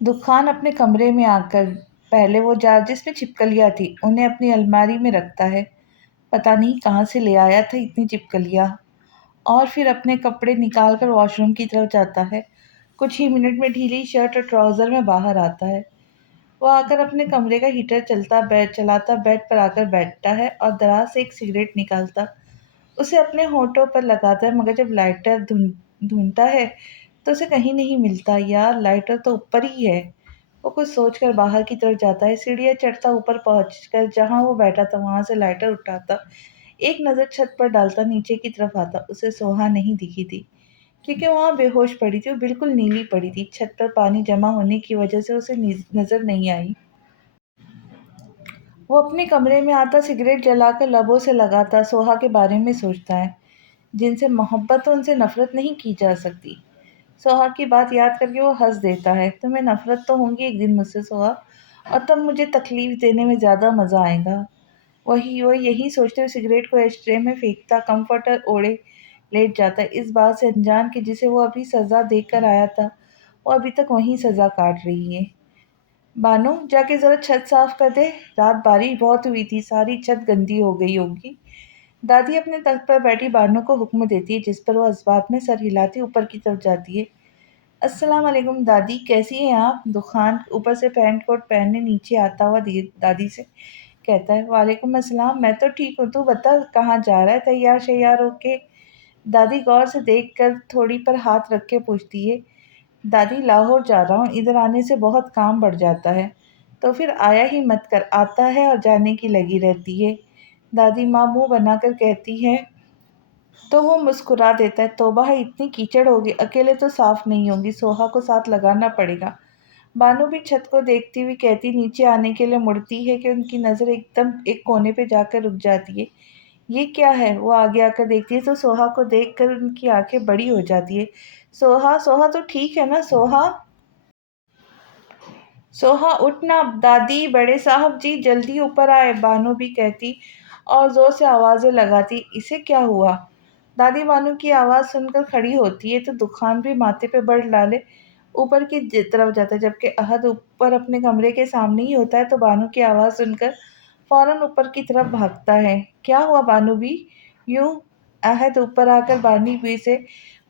दुखान अपने कमरे में आकर पहले वो जार जिसमें छिपकलियाँ थी उन्हें अपनी अलमारी में रखता है। पता नहीं कहाँ से ले आया था इतनी छिपकलियाँ। और फिर अपने कपड़े निकाल कर वॉशरूम की तरफ जाता है। कुछ ही मिनट में ढीली शर्ट और ट्राउज़र में बाहर आता है। वो आकर अपने कमरे का हीटर चलाता बेड पर आकर बैठता है और दराज से एक सिगरेट निकालता उसे अपने होठों पर लगाता है, मगर जब लाइटर ढूंढता है तो उसे कहीं नहीं मिलता। यार, लाइटर तो ऊपर ही है। वो कुछ सोचकर बाहर की तरफ जाता है। सीढ़ियाँ चढ़ता ऊपर पहुंचकर जहां वो बैठा था वहां से लाइटर उठाता, एक नज़र छत पर डालता, नीचे की तरफ आता। उसे सोहा नहीं दिखी थी क्योंकि वहां बेहोश पड़ी थी। वो बिल्कुल नीली पड़ी थी। छत पर पानी जमा होने की वजह से उसे नजर नहीं आई। वो अपने कमरे में आता, सिगरेट जलाकर लबों से लगाता, सोहा के बारे में सोचता है। जिनसे मोहब्बत हो उनसे नफरत नहीं की जा सकती। सोहा की बात याद करके वो हंस देता है। तुम्हें नफरत तो होंगी एक दिन मुझसे सोहा, और तब मुझे तकलीफ देने में ज़्यादा मज़ा आएगा। वो यही सोचते हुए सिगरेट को एस्ट्रे में फेंकता, कंफर्टर ओढ़े लेट जाता है, इस बात से अनजान कि जिसे वो अभी सज़ा देकर आया था वो अभी तक वहीं सज़ा काट रही है। बानो, जाके ज़रा छत साफ कर दे। रात बारिश बहुत हुई थी, सारी छत गंदी हो गई होगी। दादी अपने तख्त पर बैठी बानो को हुक्म देती है, जिस पर वो इस्बात में सर हिलाती ऊपर की तरफ जाती है। अस्सलाम वालेकुम दादी, कैसी हैं आप? दुखान ऊपर से पैंट कोट पहनने नीचे आता हुआ दादी से कहता है। वालेकुम अस्सलाम, मैं तो ठीक हूँ, तू बता कहाँ जा रहा है तैयार शैयार होके? दादी गौर से देख कर थोड़ी पर हाथ रख के पूछती है। दादी, लाहौर जा रहा हूँ, इधर आने से बहुत काम बढ़ जाता है। तो फिर आया ही मत कर, आता है और जाने की लगी रहती है। दादी माँ मुंह बनाकर कहती है। तो वो मुस्कुरा देता है। तौबा है, इतनी कीचड़ होगी, अकेले तो साफ नहीं होगी, सोहा को साथ लगाना पड़ेगा। बानो भी छत को देखती हुई कहती, नीचे आने के लिए मुड़ती है कि उनकी नज़र एकदम एक कोने पे जाकर रुक जाती है। ये क्या है? वो आगे आकर देखती है तो सोहा को देखकर उनकी आंखें बड़ी हो जाती है। सोहा, सोहा तो ठीक है ना सोहा? सोहा, उठना। दादी, बड़े साहब जी, जल्दी ऊपर आए, बानो भी कहती और जोर से आवाजें लगाती। इसे क्या हुआ? दादी बानो की आवाज़ सुनकर खड़ी होती है तो दुखान भी माथे पे बढ़ डाले ऊपर की तरफ जाता है, जबकि अहद ऊपर अपने कमरे के सामने ही होता है। तो बानो की आवाज़ सुनकर फौरन ऊपर की तरफ भागता है। क्या हुआ बानो भी? यूं अहद ऊपर आकर बानी भी से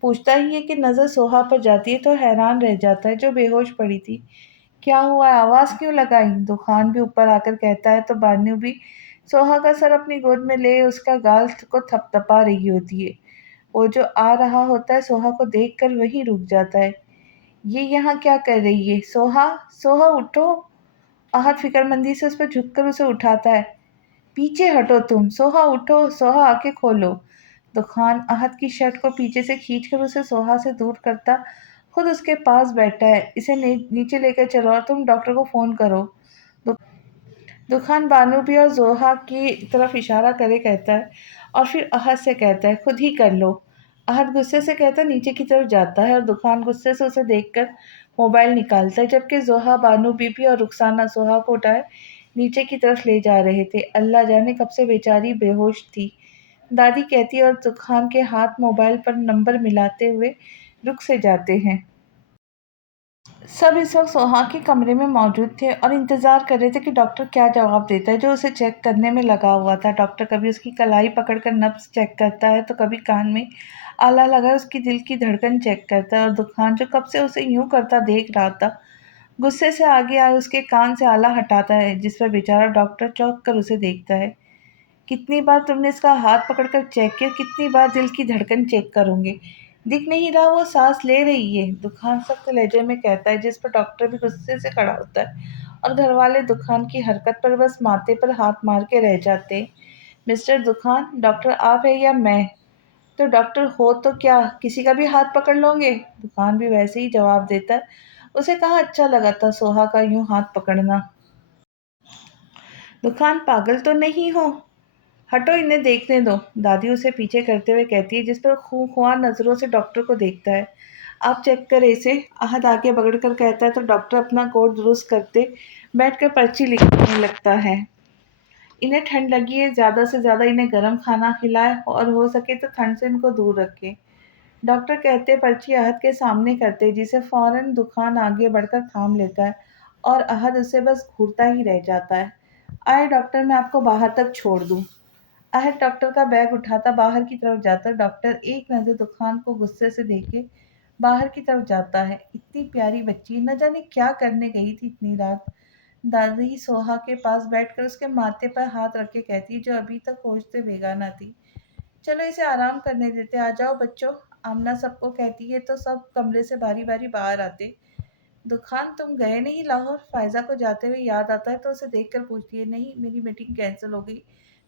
पूछता ही है कि नज़र सोहा पर जाती है तो हैरान रह जाता है, जो बेहोश पड़ी थी। क्या हुआ? आवाज़ क्यों लगाई? दुखान भी ऊपर आकर कहता है तो बानू भी सोहा का सर अपनी गोद में ले उसका गाल को थपथपा रही होती है। वो जो आ रहा होता है सोहा को देखकर वहीं रुक जाता है। ये यहाँ क्या कर रही है? सोहा, सोहा उठो। आहत फिक्रमंदी से उस पर झुककर उसे उठाता है। पीछे हटो तुम। सोहा उठो, सोहा आंखें खोलो। दुखान आहत की शर्ट को पीछे से खींचकर उसे सोहा से दूर करता खुद उसके पास बैठा है। इसे नीचे लेकर चलो और तुम डॉक्टर को फ़ोन करो। दु, दुखान बानू भी और जोहा की तरफ इशारा करे कहता है और फिर अहद से कहता है, खुद ही कर लो। अहद गुस्से से कहता नीचे की तरफ जाता है और दुखान गुस्से से उसे देखकर मोबाइल निकालता है, जबकि जोहा बानू बीबी और रुखसाना सोहा को उठाए नीचे की तरफ ले जा रहे थे। अल्लाह जाने कब से बेचारी बेहोश थी, दादी कहती है, और दुखान के हाथ मोबाइल पर नंबर मिलाते हुए रुक से जाते हैं। सब इस वक्त सोहा के कमरे में मौजूद थे और इंतज़ार कर रहे थे कि डॉक्टर क्या जवाब देता है, जो उसे चेक करने में लगा हुआ था। डॉक्टर कभी उसकी कलाई पकड़कर नब्ज़ चेक करता है तो कभी कान में आला लगा उसकी दिल की धड़कन चेक करता है। और दुखान, जो कब से उसे यूं करता देख रहा था, गुस्से से आगे आए उसके कान से आला हटाता है, जिस पर बेचारा डॉक्टर चौंक कर उसे देखता है। कितनी बार तुमने इसका हाथ पकड़कर चेक किया? कितनी बार दिल की धड़कन चेक करोगे? दिख नहीं रहा वो सांस ले रही है, दुखान सख्त लहजे में कहता है, जिस पर डॉक्टर भी गुस्से से खड़ा होता है और घर वाले दुखान की हरकत पर बस माथे पर हाथ मार के रह जाते हैं। मिस्टर दुखान, डॉक्टर आप है या मैं? तो डॉक्टर हो तो क्या किसी का भी हाथ पकड़ लोगे? दुखान भी वैसे ही जवाब देता है। उसे कहाँ अच्छा लगा था सोहा का यूं हाथ पकड़ना। दुखान, पागल तो नहीं हो? हटो, इन्हें देखने दो, दादी उसे पीछे करते हुए कहती है, जिस पर खूंखार नज़रों से डॉक्टर को देखता है। आप चेक करें इसे, आहद आगे बढ़ कर कहता है तो डॉक्टर अपना कोट दुरुस्त करते बैठकर पर्ची लिखने लगता है। इन्हें ठंड लगी है, ज़्यादा से ज़्यादा इन्हें गर्म खाना खिलाए और हो सके तो ठंड से इनको दूर रखें। डॉक्टर कहते पर्ची अहद के सामने करते जिसे फौरन दुकान आगे बढ़कर थाम लेता है और अहद उसे बस घूरता ही रह जाता है। आए डॉक्टर, मैं आपको बाहर तक छोड़ दूं। अहद डॉक्टर का बैग उठाता बाहर की तरफ जाता। डॉक्टर एक नज़र दुकान को गुस्से से देखे बाहर की तरफ जाता है। इतनी प्यारी बच्ची न जाने क्या करने गई थी इतनी रात। दादी सोहा के पास बैठकर उसके माथे पर हाथ रख के कहती, जो अभी तक होश से बेगाना थी, चलो इसे आराम करने देते, आ जाओ बच्चों। आमना सबको कहती है तो सब कमरे से बारी बारी बाहर आते। दुकान तुम गए नहीं लाहौर? फायजा को जाते हुए याद आता है तो उसे देखकर पूछती है, नहीं मेरी मीटिंग कैंसिल हो गई,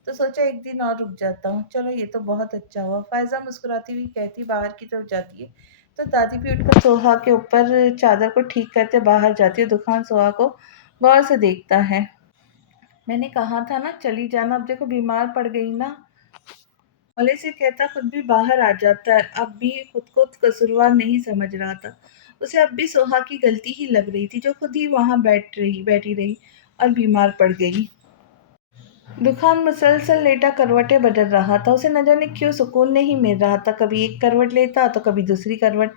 तो सोचा एक दिन और रुक जाता हूँ। चलो ये तो बहुत अच्छा हुआ, फायजा मुस्कुराती हुई कहती बाहर की तरफ जाती है। तो दादी भी उठकर सोहा के ऊपर चादर को ठीक करते बाहर जाती है। दुकान सोहा को गौर से देखता है। मैंने कहा था ना चली जाना, अब देखो बीमार पड़ गई ना। भले से कहता खुद भी बाहर आ जाता है। अब भी खुद को कसूरवार नहीं समझ रहा था। उसे अब भी सोहा की गलती ही लग रही थी जो खुद ही वहां बैठी रही और बीमार पड़ गई। दुखान मुसलसल लेटा करवटें बदल रहा था। उसे न जाने क्यों सुकून नहीं मिल रहा था। कभी एक करवट लेता तो कभी दूसरी करवट।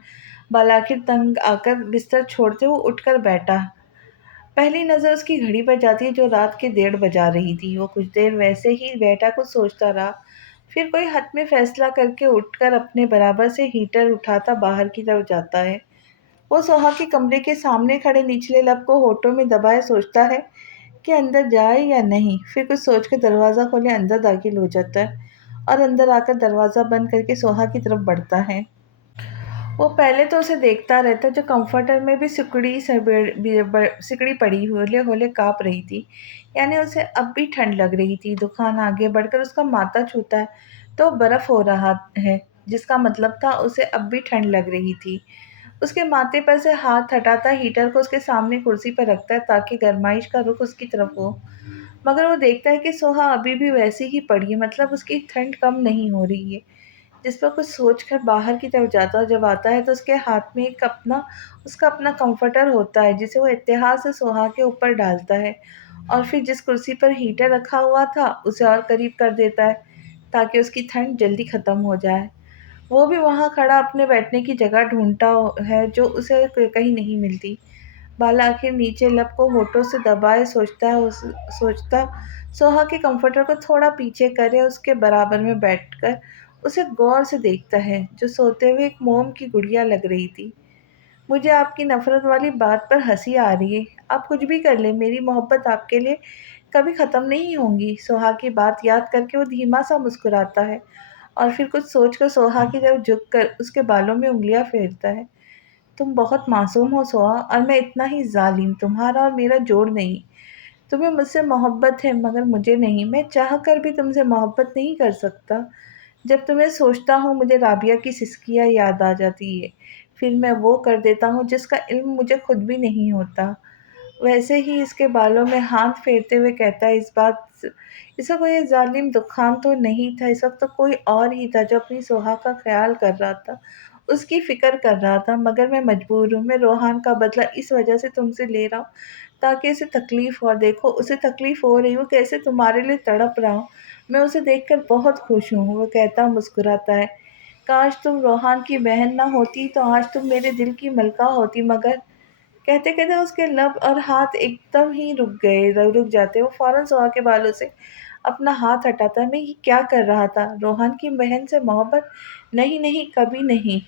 बालाखिर तंग आकर बिस्तर छोड़ते हुए उठकर बैठा। पहली नज़र उसकी घड़ी पर जाती जो रात के 1:30 बजा रही थी। वो कुछ देर वैसे ही बैठा कुछ सोचता रहा। फिर कोई हतमी फैसला करके उठकर अपने बराबर से हीटर उठाता बाहर की तरफ जाता है। वो सोहा के कमरे के सामने खड़े निचले लब को होठों में दबाए सोचता है कि अंदर जाए या नहीं। फिर कुछ सोचकर दरवाज़ा खोले अंदर दाखिल हो जाता है और अंदर आकर दरवाज़ा बंद करके सोहा की तरफ बढ़ता है। वो पहले तो उसे देखता रहता जो कंफर्टर में भी सिकड़ी पड़ी होले होले काँप रही थी। यानी उसे अब भी ठंड लग रही थी। दुकान आगे बढ़कर उसका माथा छूता है तो बर्फ़ हो रहा है, जिसका मतलब था उसे अब भी ठंड लग रही थी। उसके माथे पर से हाथ हटाता हीटर को उसके सामने कुर्सी पर रखता है ताकि गर्माइश का रुख उसकी तरफ हो। मगर वो देखता है कि सोहा अभी भी वैसी ही पड़ी है, मतलब उसकी ठंड कम नहीं हो रही है। जिस पर कुछ सोचकर बाहर की तरफ जाता है। जब आता है तो उसके हाथ में उसका अपना कंफर्टर होता है जिसे वो इत्तेहाद से सोहा के ऊपर डालता है और फिर जिस कुर्सी पर हीटर रखा हुआ था उसे और करीब कर देता है ताकि उसकी ठंड जल्दी ख़त्म हो जाए। वो भी वहाँ खड़ा अपने बैठने की जगह ढूंढता है जो उसे कहीं नहीं मिलती। बाला आखिर नीचे लब को होठों से दबाए सोचता सोहा के कंफर्टर को थोड़ा पीछे करे उसके बराबर में बैठकर उसे गौर से देखता है जो सोते हुए एक मोम की गुड़िया लग रही थी। मुझे आपकी नफ़रत वाली बात पर हँसी आ रही है। आप कुछ भी कर लें, मेरी मोहब्बत आपके लिए कभी ख़त्म नहीं होगी। सोहा की बात याद करके वो धीमा-सा मुस्कुराता है और फिर कुछ सोचकर सोहा की तरफ झुककर उसके बालों में उँगलियाँ फेरता है। तुम बहुत मासूम हो सोहा, और मैं इतना ही ज़ालिम। तुम्हारा और मेरा जोड़ नहीं। तुम्हें मुझसे मोहब्बत है मगर मुझे नहीं। मैं चाह कर भी तुमसे मोहब्बत नहीं कर सकता। जब तुम्हें सोचता हूँ मुझे राबिया की सिसकियाँ याद आ जाती है। फिर मैं वो कर देता हूँ जिसका इल्म मुझे खुद भी नहीं होता। वैसे ही इसके बालों में हाथ फेरते हुए कहता है, इसका कोई ज़ालिम दुखान तो नहीं था। इस वक्त तो कोई और ही था जो अपनी सोहा का ख़्याल कर रहा था, उसकी फ़िक्र कर रहा था। मगर मैं मजबूर हूँ। मैं रोहान का बदला इस वजह से तुमसे ले रहा हूँ ताकि उसे तकलीफ़ हो। देखो उसे तकलीफ़ हो रही, वो कैसे तुम्हारे लिए तड़प रहा हूँ। मैं उसे देखकर बहुत खुश हूँ। वो कहता मुस्कुराता है, काश तुम रोहान की बहन ना होती तो आज तुम मेरे दिल की मलका होती। मगर कहते-कहते उसके लब और हाथ एकदम ही रुक जाते। वो फ़ौरन सुहा के बालों से अपना हाथ हटाता है। मैं ये क्या कर रहा था? रोहन की बहन से मोहब्बत? नहीं, नहीं, कभी नहीं।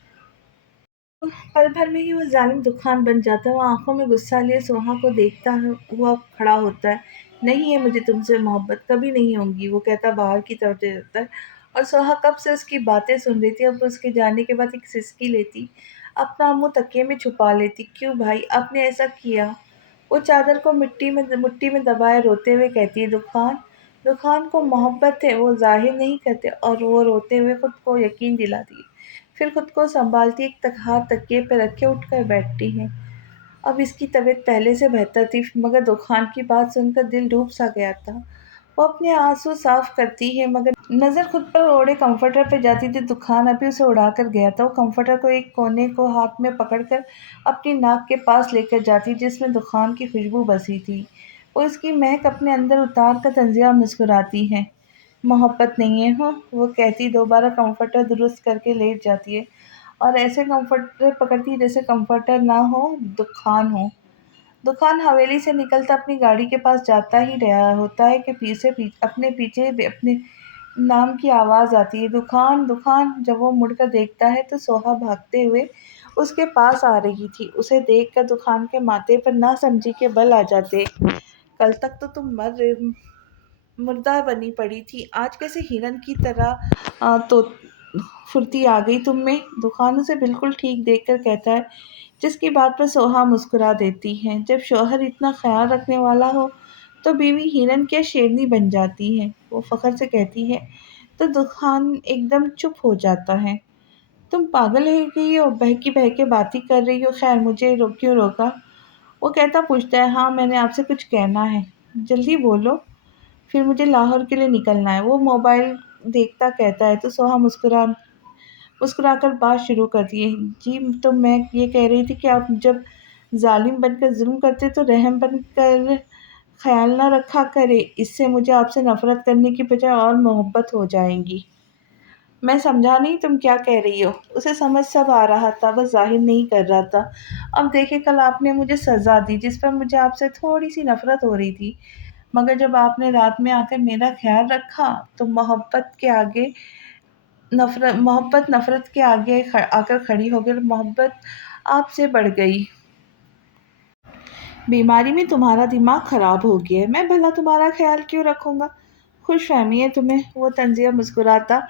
पल भर में ही वो ज़ालिम दुखान बन जाता है। वो आँखों में गुस्सा लिए सुहा को देखता हुआ खड़ा होता है। नहीं है मुझे तुमसे मोहब्बत, कभी नहीं होगी, वो कहता बाहर की तरफ चले जाता है। और सुहा कब से उसकी बातें सुन रही थी। अब उसके जाने के बाद एक सिसकी लेती, अपना मुँह तकिए में छुपा लेती। क्यों भाई आपने ऐसा किया? वो चादर को मुट्ठी में दबाए रोते हुए कहती है, दुखान को मोहब्बत है, वो ज़ाहिर नहीं करते। और वो रोते हुए खुद को यकीन दिलाती है। फिर खुद को सँभालती एक हाथ तकिए पे रखे उठकर बैठती है। अब इसकी तबीयत पहले से बेहतर थी मगर दुखान की बात सुनकर दिल डूब सा गया था। वो अपने आँसू साफ करती है मगर नज़र खुद पर ओढ़े कम्फ़र्टर पे जाती थी। दुखान अभी उसे उड़ा कर गया था। वो कम्फ़र्टर को एक कोने को हाथ में पकड़कर अपनी नाक के पास लेकर जाती जिसमें दुखान की खुशबू बसी थी। वो इसकी महक अपने अंदर उतार कर तंज़िया मुस्कुराती है। मोहब्बत नहीं है, हो वो कहती, दोबारा कम्फ़र्टर दुरुस्त करके लेट जाती है। और ऐसे कंफर्टर पकड़ती है जैसे कंफर्टर ना हो, दुकान हो। दुकान हवेली से निकलता अपनी गाड़ी के पास जाता ही रहा होता है कि अपने पीछे अपने नाम की आवाज़ आती है, दुकान दुकान। जब वो मुड़कर देखता है तो सोहा भागते हुए उसके पास आ रही थी। उसे देखकर दुकान के माथे पर ना समझी के बल आ जाते। कल तक तो तुम मुर्दा बनी पड़ी थी, आज कैसे हिरन की तरह तो फुर्ती आ गई तुम में। दुकान उसे बिल्कुल ठीक देखकर कहता है, जिसकी बात पर सोहा मुस्कुरा देती है। जब शौहर इतना ख्याल रखने वाला हो तो बीवी हिरन क्या शेरनी बन जाती है। वो फखर से कहती है तो दुकान एकदम चुप हो जाता है। तुम पागल हो गई हो, बहकी बहके बातें कर रही हो। खैर मुझे क्यों रोका? वो कहता पूछता है, हाँ मैंने आपसे कुछ कहना है, जल्दी बोलो, फिर मुझे लाहौर के लिए निकलना है। वो मोबाइल देखता कहता है तो सोहा मुस्कुराकर बात शुरू करती है। जी तो मैं ये कह रही थी कि आप जब जालिम बनकर जुल्म करते तो रहम बनकर ख्याल ना रखा करे, इससे मुझे आपसे नफरत करने की बजाय और मोहब्बत हो जाएगी। मैं समझा नहीं तुम क्या कह रही हो। उसे समझ सब आ रहा था, बस जाहिर नहीं कर रहा था। अब देखे, कल आपने मुझे सज़ा दी जिस पर मुझे आपसे थोड़ी सी नफरत हो रही थी, मगर जब आपने रात में आकर मेरा ख्याल रखा तो मोहब्बत नफ़रत के आगे आकर खड़ी हो गई और मोहब्बत आपसे बढ़ गई। बीमारी में तुम्हारा दिमाग खराब हो गया है, मैं भला तुम्हारा ख्याल क्यों रखूँगा? खुशफ़हमी है तुम्हें। वो तंज़िया मुस्कुराता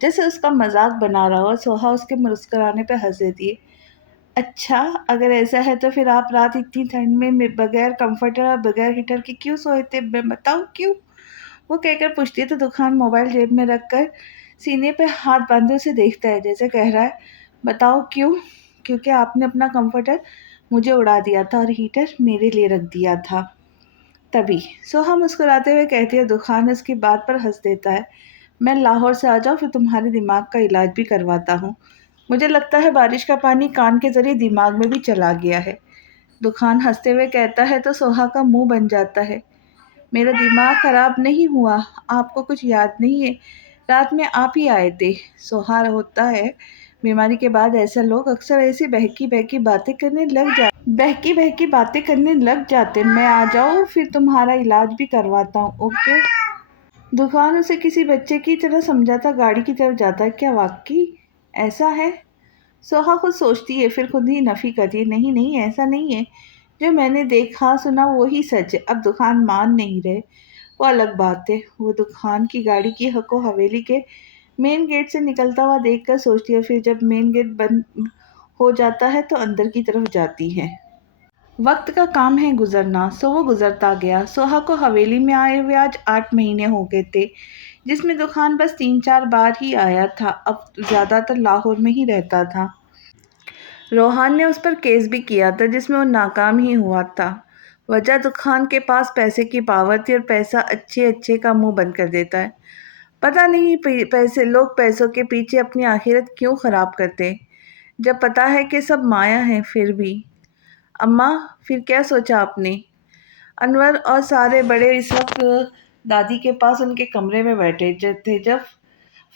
जैसे उसका मज़ाक बना रहा हो और सोहा उसके मुस्कुराने पे हँस देती है। अच्छा, अगर ऐसा है तो फिर आप रात इतनी ठंड में बगैर कंफर्टर और बगैर हीटर के क्यों सोए थे? मैं बताऊँ क्यों? वो कहकर पूछती है तो दुखान मोबाइल जेब में रखकर सीने पे हाथ बांधे उसे देखता है, जैसे कह रहा है, बताओ क्यों? क्योंकि आपने अपना कंफर्टर मुझे उड़ा दिया था और हीटर मेरे लिए रख दिया था। तभी सोहा मुस्कुराते हुए कहती है। दुखान उसकी बात पर हंस देता है। मैं लाहौर से आ जाऊँ फिर तुम्हारे दिमाग का इलाज भी करवाता हूँ। मुझे लगता है बारिश का पानी कान के जरिए दिमाग में भी चला गया है। दुखान हंसते हुए कहता है तो सोहा का मुंह बन जाता है। मेरा दिमाग खराब नहीं हुआ, आपको कुछ याद नहीं है, रात में आप ही आए थे। सोहा होता है, बीमारी के बाद ऐसा लोग अक्सर ऐसी बहकी बहकी बातें करने लग जाते। मैं आ जाऊँ फिर तुम्हारा इलाज भी करवाता हूँ, ओके? दुकान उसे किसी बच्चे की तरह समझाता गाड़ी की तरफ जाता है। क्या वाकई ऐसा है? सोहा खुद सोचती है फिर खुद ही नफी करती है, नहीं नहीं ऐसा नहीं है। जो मैंने देखा सुना वो ही सच है। अब दुकान मान नहीं रहे, वो अलग बात है। वो दुकान की गाड़ी की हको हवेली के मेन गेट से निकलता हुआ देखकर सोचती है, फिर जब मेन गेट बंद हो जाता है तो अंदर की तरफ जाती है। वक्त का काम है गुजरना, सो वो गुजरता गया। सोहा को हवेली में आए हुए आज 8 महीने हो गए थे, जिसमें दुकान बस 3-4 बार ही आया था। अब ज़्यादातर लाहौर में ही रहता था। रोहान ने उस पर केस भी किया था जिसमें वो नाकाम ही हुआ था। वजह दुखान के पास पैसे की पावर थी और पैसा अच्छे अच्छे का मुंह बंद कर देता है। पता नहीं पैसे लोग पैसों के पीछे अपनी आखिरत क्यों खराब करते, जब पता है कि सब माया है। फिर भी अम्मा, फिर क्या सोचा आपने? अनवर और सारे बड़े इस वक्त दादी के पास उनके कमरे में बैठे थे जब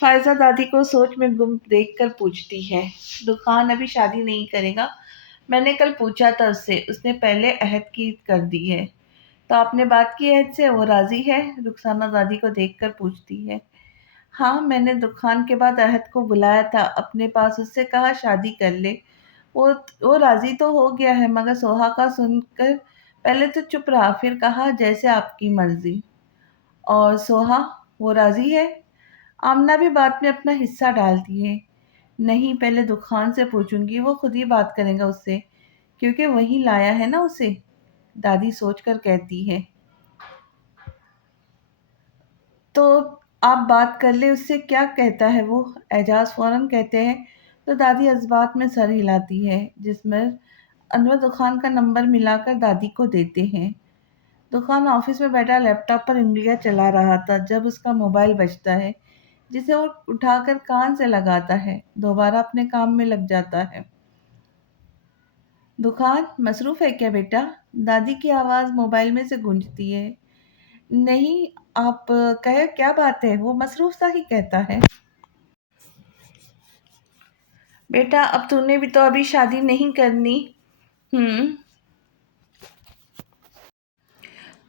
फायजा दादी को सोच में गुम देखकर पूछती है, दुकान अभी शादी नहीं करेगा? मैंने कल पूछा था उससे, उसने पहले अहद की कर दी है। तो आपने बात की अहद से, वो राजी है? रुखसाना दादी को देखकर पूछती है। हाँ, मैंने दुकान के बाद अहद को बुलाया था अपने पास, उससे कहा शादी कर ले। वो वो राजी तो हो गया है, मगर सोहा का सुनकर पहले तो चुप रहा, फिर कहा जैसे आपकी मर्जी। और सोहा, वो राजी है? आमना भी बात में अपना हिस्सा डालती है। नहीं, पहले दुकान से पूछूंगी, वो खुद ही बात करेगा उससे, क्योंकि वही लाया है ना उसे। दादी सोचकर कहती है। तो आप बात कर ले उससे, क्या कहता है वो? एजाज फौरन कहते हैं तो दादी जज्बात में सर हिलाती है, जिसमें अनवर दुकान का नंबर मिलाकर दादी को देते हैं। दुकान ऑफिस में बैठा लैपटॉप पर उंगलियां चला रहा था जब उसका मोबाइल बजता है, जिसे वो उठाकर कान से लगाता है, दोबारा अपने काम में लग जाता है। दुकान मसरूफ है क्या बेटा? दादी की आवाज़ मोबाइल में से गूंजती है। नहीं, आप कहे क्या बात है? वो मसरूफ सा ही कहता है। बेटा अब तूने भी तो अभी शादी नहीं करनी। हम्म।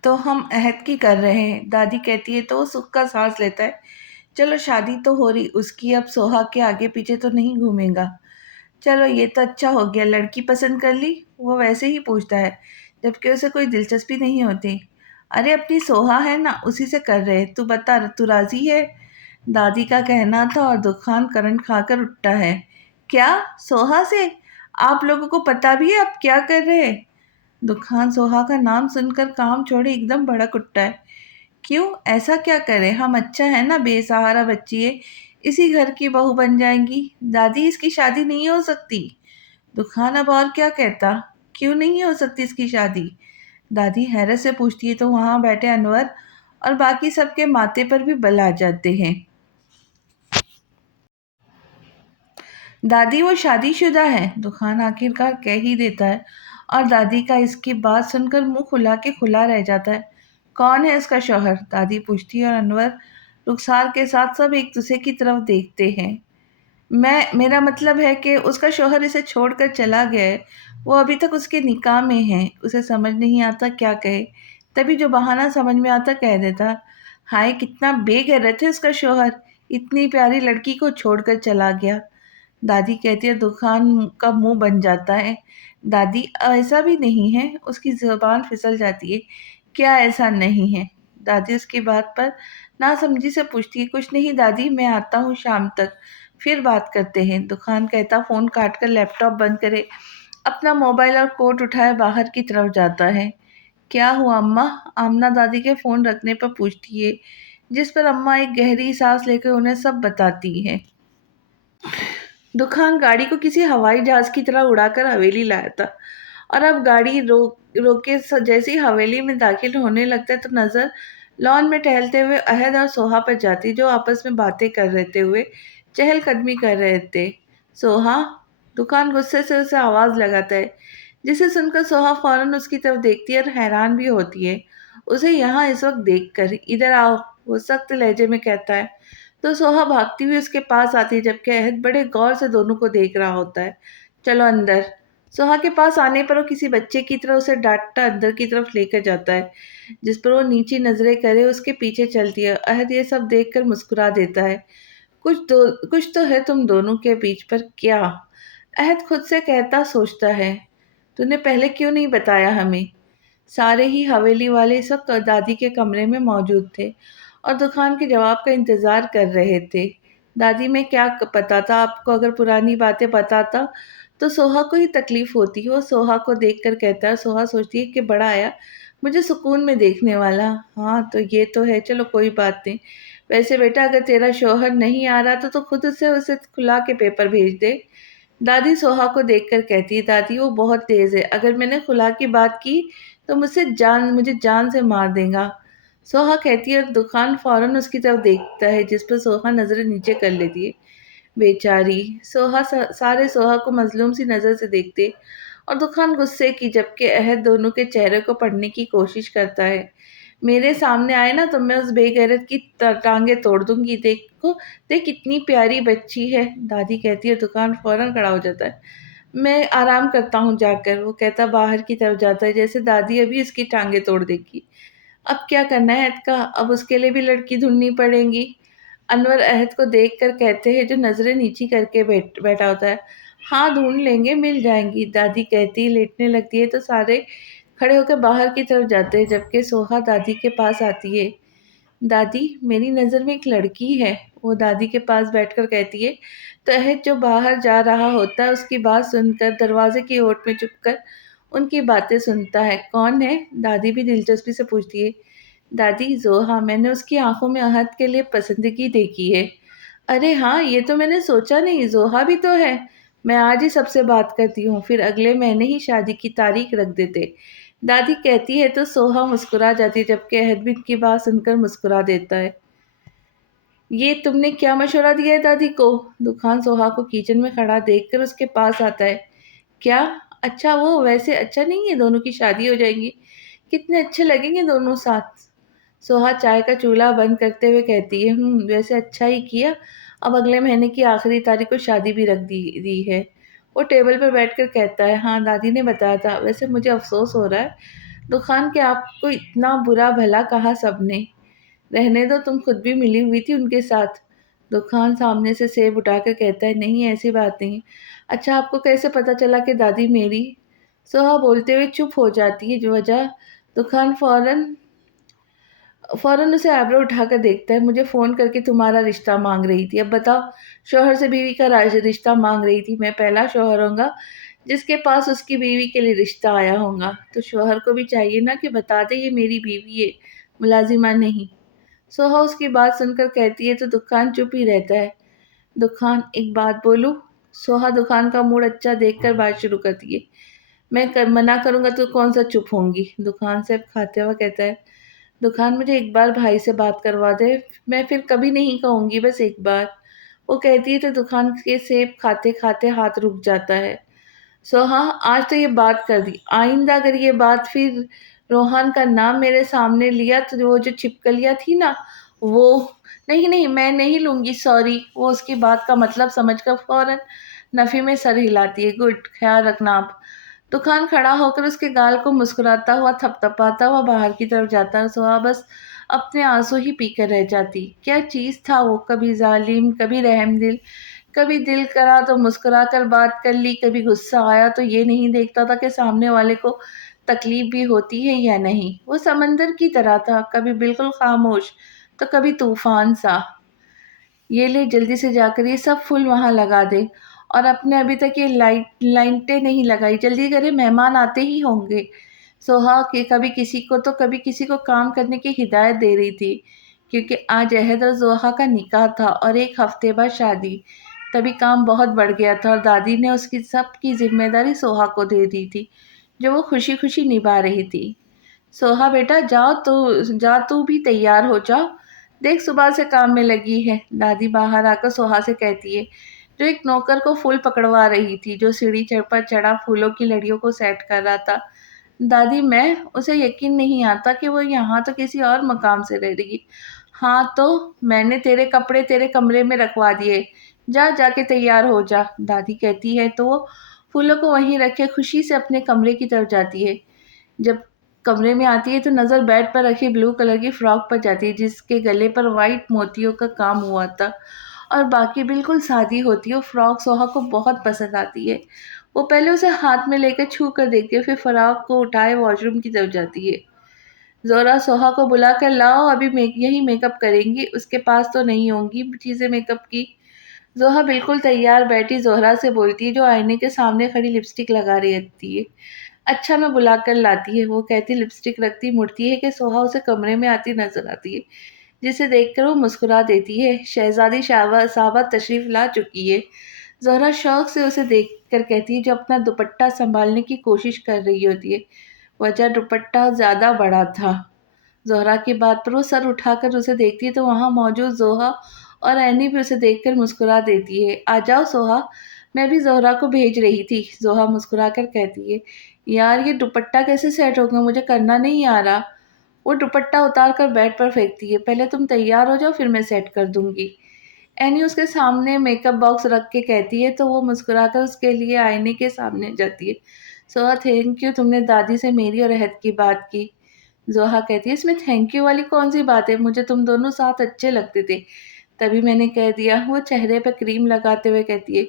तो हम अहद की कर रहे हैं, दादी कहती है तो वो सुख का सांस लेता है। चलो शादी तो हो रही उसकी, अब सोहा के आगे पीछे तो नहीं घूमेगा। चलो ये तो अच्छा हो गया, लड़की पसंद कर ली। वो वैसे ही पूछता है जबकि उसे कोई दिलचस्पी नहीं होती। अरे अपनी सोहा है ना, उसी से कर रहे, तू बता तू राजी है? दादी का कहना था और दुकान करंट खाकर उठता है। क्या? सोहा से? आप लोगों को पता भी है आप क्या कर रहे हैं? दुखान सोहा का नाम सुनकर काम छोड़े एकदम भड़क उठता है। क्यों, ऐसा क्या करें? हम अच्छा है ना, बेसहारा बच्ची है, इसी घर की बहू बन जाएंगी। दादी इसकी शादी नहीं हो सकती। दुखान अब और क्या कहता? क्यों नहीं हो सकती इसकी शादी? दादी हैरत से पूछती है तो वहां बैठे अनवर और बाकी सबके माथे पर भी बल आ जाते हैं। दादी वो शादीशुदा है, दुखान आखिरकार कह ही देता है। और दादी का इसकी बात सुनकर मुंह खुला के खुला रह जाता है। कौन है इसका शौहर? दादी पूछती है और अनवर रुखसार के साथ सब एक दूसरे की तरफ देखते हैं। मेरा मतलब है कि उसका शौहर इसे छोड़कर चला गया है। वो अभी तक उसके निकाह में है। उसे समझ नहीं आता क्या कहे। तभी जो बहाना समझ में आता कह देता। हाय कितना बेगैरत है उसका शौहर, इतनी प्यारी लड़की को छोड़कर चला गया। दादी कहती है, दुकान का मुंह बन जाता है। दादी ऐसा भी नहीं है। उसकी ज़ुबान फिसल जाती है। क्या ऐसा नहीं है? दादी उसकी बात पर नासमझी से पूछती है। कुछ नहीं दादी, मैं आता हूँ शाम तक, फिर बात करते हैं। दुकान कहता फ़ोन काट कर लैपटॉप बंद करे, अपना मोबाइल और कोट उठाए बाहर की तरफ जाता है। क्या हुआ अम्मा? आमना दादी के फ़ोन रखने पर पूछती है, जिस पर अम्मा एक गहरी सांस लेकर उन्हें सब बताती है। दुखान गाड़ी को किसी हवाई जहाज की तरह उड़ाकर हवेली लाया था और अब गाड़ी रोके जैसे ही हवेली में दाखिल होने लगता है तो नजर लॉन में टहलते हुए अहद और सोहा पर जाती, जो आपस में बातें कर रहते हुए चहलकदमी कर रहे थे। सोहा? दुकान गुस्से से उसे आवाज लगाता है, जिसे सुनकर सोहा फौरन उसकी तरफ देखती है और हैरान भी होती है उसे यहाँ इस वक्त देखकर। इधर आओ, वो सख्त लहजे में कहता है। तो सोहा भागती हुई उसके पास आती है जबकि अहद बड़े गौर से दोनों को देख रहा होता है। चलो अंदर। सोहा के पास आने पर वो किसी बच्चे की तरह उसे डांटता अंदर की तरफ लेकर जाता है, जिस पर वो नीची नजरें करे उसके पीछे चलती है। अहद ये सब देखकर मुस्कुरा देता है। कुछ तो है तुम दोनों के बीच, पर क्या? अहद खुद से कहता सोचता है। तूने पहले क्यों नहीं बताया हमें? सारे ही हवेली वाले इस वक्त दादी के कमरे में मौजूद थे और दुकान के जवाब का इंतजार कर रहे थे। दादी में क्या पता था आपको, अगर पुरानी बातें बताता तो सोहा को ही तकलीफ होती। वो सोहा को देखकर कहता है। सोहा सोचती है कि बड़ा आया मुझे सुकून में देखने वाला। हाँ तो ये तो है, चलो कोई बात नहीं। वैसे बेटा अगर तेरा शौहर नहीं आ रहा तो खुद उसे उसे खुला के पेपर भेज दे। दादी सोहा को देखकर कहती है। दादी वो बहुत तेज है, अगर मैंने खुला की बात की तो मुझे जान से मार देगा। सोहा कहती है और दुकान फौरन उसकी तरफ देखता है, जिस पर सोहा नजरें नीचे कर लेती है। बेचारी सोहा। सारे सोहा को मजलूम सी नजर से देखते और दुकान गुस्से की, जबकि अहद दोनों के चेहरे को पढ़ने की कोशिश करता है। मेरे सामने आए ना तो मैं उस बेगैरत की टांगे तोड़ दूंगी। देखो देख कितनी प्यारी बच्ची है, दादी कहती है। दुकान फौरन खड़ा हो जाता है। मैं आराम करता हूँ जाकर, वो कहता बाहर की तरफ जाता है, जैसे दादी अभी इसकी टांगे तोड़ देगी। अब क्या करना है अहद का? अब उसके लिए भी लड़की ढूंढनी पड़ेगी। अनवर अहद को देखकर कहते हैं, जो नजरें नीची करके बैठा होता है। हाँ ढूंढ लेंगे, मिल जाएंगी, दादी कहती लेटने लगती है तो सारे खड़े होकर बाहर की तरफ जाते हैं, जबकि सोहा दादी के पास आती है। दादी मेरी नज़र में एक लड़की है, वो दादी के पास बैठकर कहती है। तो अहद जो बाहर जा रहा होता है उसकी बात सुनकर दरवाजे की ओट में चुपकर उनकी बातें सुनता है। कौन है? दादी भी दिलचस्पी से पूछती है। दादी जोहा, मैंने उसकी आंखों में अहद के लिए पसंदगी देखी है। अरे हाँ, ये तो मैंने सोचा नहीं, जोहा भी तो है। मैं आज ही सबसे बात करती हूँ, फिर अगले महीने ही शादी की तारीख रख देते, दादी कहती है। तो सोहा मुस्कुरा जाती है, जबकि अहद भी उनकी बात सुनकर मुस्कुरा देता है। ये तुमने क्या मशवरा दिया है दादी को? दुकान सोहा को किचन में खड़ा देखकर उसके पास आता है। क्या? अच्छा, वो वैसे अच्छा नहीं है, दोनों की शादी हो जाएगी, कितने अच्छे लगेंगे दोनों साथ। सोहा चाय का चूल्हा बंद करते हुए कहती है। वैसे अच्छा ही किया, अब अगले महीने की आखिरी तारीख को शादी भी रख दी है। वो टेबल पर बैठकर कहता है, हाँ दादी ने बताया था। वैसे मुझे अफसोस हो रहा है, दुकान के आपको इतना बुरा भला कहा सबने। रहने दो, तुम खुद भी मिली हुई थी उनके साथ। दुकान सामने से सेब उठाकर कहता है, नहीं ऐसी बात नहीं। अच्छा, आपको कैसे पता चला कि दादी मेरी? सोहा बोलते हुए चुप हो जाती है। जो वजह? दुकान फौरन फौरन उसे आईब्रो उठाकर देखता है। मुझे फ़ोन करके तुम्हारा रिश्ता मांग रही थी। अब बताओ, शौहर से बीवी का रिश्ता मांग रही थी। मैं पहला शौहर होऊंगा जिसके पास उसकी बीवी के लिए रिश्ता आया होगा। तो शौहर को भी चाहिए ना कि बता दे ये मेरी बीवी है, मुलाजिमा नहीं। सोहा उसकी बात सुनकर कहती है तो दुकान चुप ही रहता है। दुकान, एक बात बोलूं? सोहा दुकान का मूड अच्छा देखकर बात शुरू करती है। मना करूंगा तो कौन सा चुप होंगी? दुकान से खाते हुए कहता है। दुकान, मुझे एक बार भाई से बात करवा दे, मैं फिर कभी नहीं कहूंगी, बस एक बार। वो कहती है तो दुकान के सेब खाते खाते हाथ रुक जाता है। सो हाँ, आज तो ये बात कर दी, आइंदा अगर ये बात फिर रोहान का नाम मेरे सामने लिया तो वो जो छिपकलियाँ थी ना, वो नहीं नहीं मैं नहीं लूंगी, सॉरी। वो उसकी बात का मतलब समझकर फौरन नफी में सर हिलाती है। गुड, ख्याल रखना आप। दुकान खड़ा होकर उसके गाल को मुस्कुराता हुआ थपथपाता हुआ बाहर की तरफ जाता। सोहा बस अपने आंसू ही पीकर रह जाती। क्या चीज़ था वो, कभी जालिम, कभी रहमदिल, कभी दिल करा तो मुस्कुरा कर बात कर ली, कभी गुस्सा आया तो ये नहीं देखता था कि सामने वाले को तकलीफ भी होती है या नहीं। वो समंदर की तरह था, कभी बिल्कुल खामोश तो कभी तूफान सा। ये ले, जल्दी से जाकर ये सब फूल वहाँ लगा दे, और अपने अभी तक ये लाइटें नहीं लगाई, जल्दी करे, मेहमान आते ही होंगे। सोहा के कभी किसी को तो कभी किसी को काम करने की हिदायत दे रही थी, क्योंकि आज अहद और जोहा का निकाह था और एक हफ्ते बाद शादी। तभी काम बहुत बढ़ गया था और दादी ने उसकी सब की जिम्मेदारी सोहा को दे दी थी, जो वो खुशी खुशी निभा रही थी। सोहा बेटा, जाओ तो जा, तू भी तैयार हो जा। देख, सुबह से काम में लगी है, दादी बाहर आकर सोहा से कहती है, जो एक नौकर को फूल पकड़वा रही थी, जो सीढ़ी चढ़ पर चढ़ा फूलों की लड़ियों को सेट कर रहा था। दादी, मैं उसे यकीन नहीं आता कि वो यहाँ तो किसी और मकाम से रह रही। हाँ तो मैंने तेरे कपड़े तेरे कमरे में रखवा दिए, जा जाके तैयार हो जा, दादी कहती है तो वो फूलों को वहीं रखे खुशी से अपने कमरे की तरफ जाती है। जब कमरे में आती है तो नज़र बेड पर रखी ब्लू कलर की फ्रॉक पर जाती है, जिसके गले पर वाइट मोतियों का काम हुआ था और बाकी बिल्कुल सादी होती है। वो फ्रॉक सोहा को बहुत पसंद आती है। वो पहले उसे हाथ में लेकर छू कर देखती है, फिर फ्रॉक को उठाए वॉशरूम की तरफ जाती है। ज़ोरा सोहा को बुलाकर लाओ, अभी यही मेकअप करेंगी, उसके पास तो नहीं होंगी चीज़ें मेकअप की। ज़ोहा बिल्कुल तैयार बैठी ज़ोहरा से बोलती है, जो आईने के सामने खड़ी लिपस्टिक लगा रही रहती है। अच्छा, मैं बुलाकर लाती है, वो कहती लिपस्टिक रखती मुड़ती है कि सोहा उसे कमरे में आती नजर आती है, जिसे देखकर वो मुस्कुरा देती है। शहजादी साहबा तशरीफ ला चुकी है। ज़ोहरा शौक से उसे देखकर कहती है, जो अपना दुपट्टा संभालने की कोशिश कर रही होती है। वजह दुपट्टा ज़्यादा बड़ा था। ज़ोहरा की बात पर वो सर उठाकर उसे देखती है तो वहाँ मौजूद ज़ोहा और ऐनी भी उसे देखकर मुस्कुरा देती है। आ जाओ सोहा, मैं भी ज़ोहरा को भेज रही थी। ज़ोहा मुस्कुरा कर कहती है, यार ये दुपट्टा कैसे सेट होगा, मुझे करना नहीं आ रहा। वो दुपट्टा उतार कर बेड पर फेंकती है। पहले तुम तैयार हो जाओ, फिर मैं सेट कर दूंगी। एनी उसके सामने मेकअप बॉक्स रख के कहती है तो वो मुस्कुराकर उसके लिए आईने के सामने जाती है। सोहा, थैंक यू, तुमने दादी से मेरी और अहद की बात की। जोहा कहती है, इसमें थैंक यू वाली कौन सी बात है, मुझे तुम दोनों साथ अच्छे लगते थे, तभी मैंने कह दिया। वो चेहरे पर क्रीम लगाते हुए कहती है,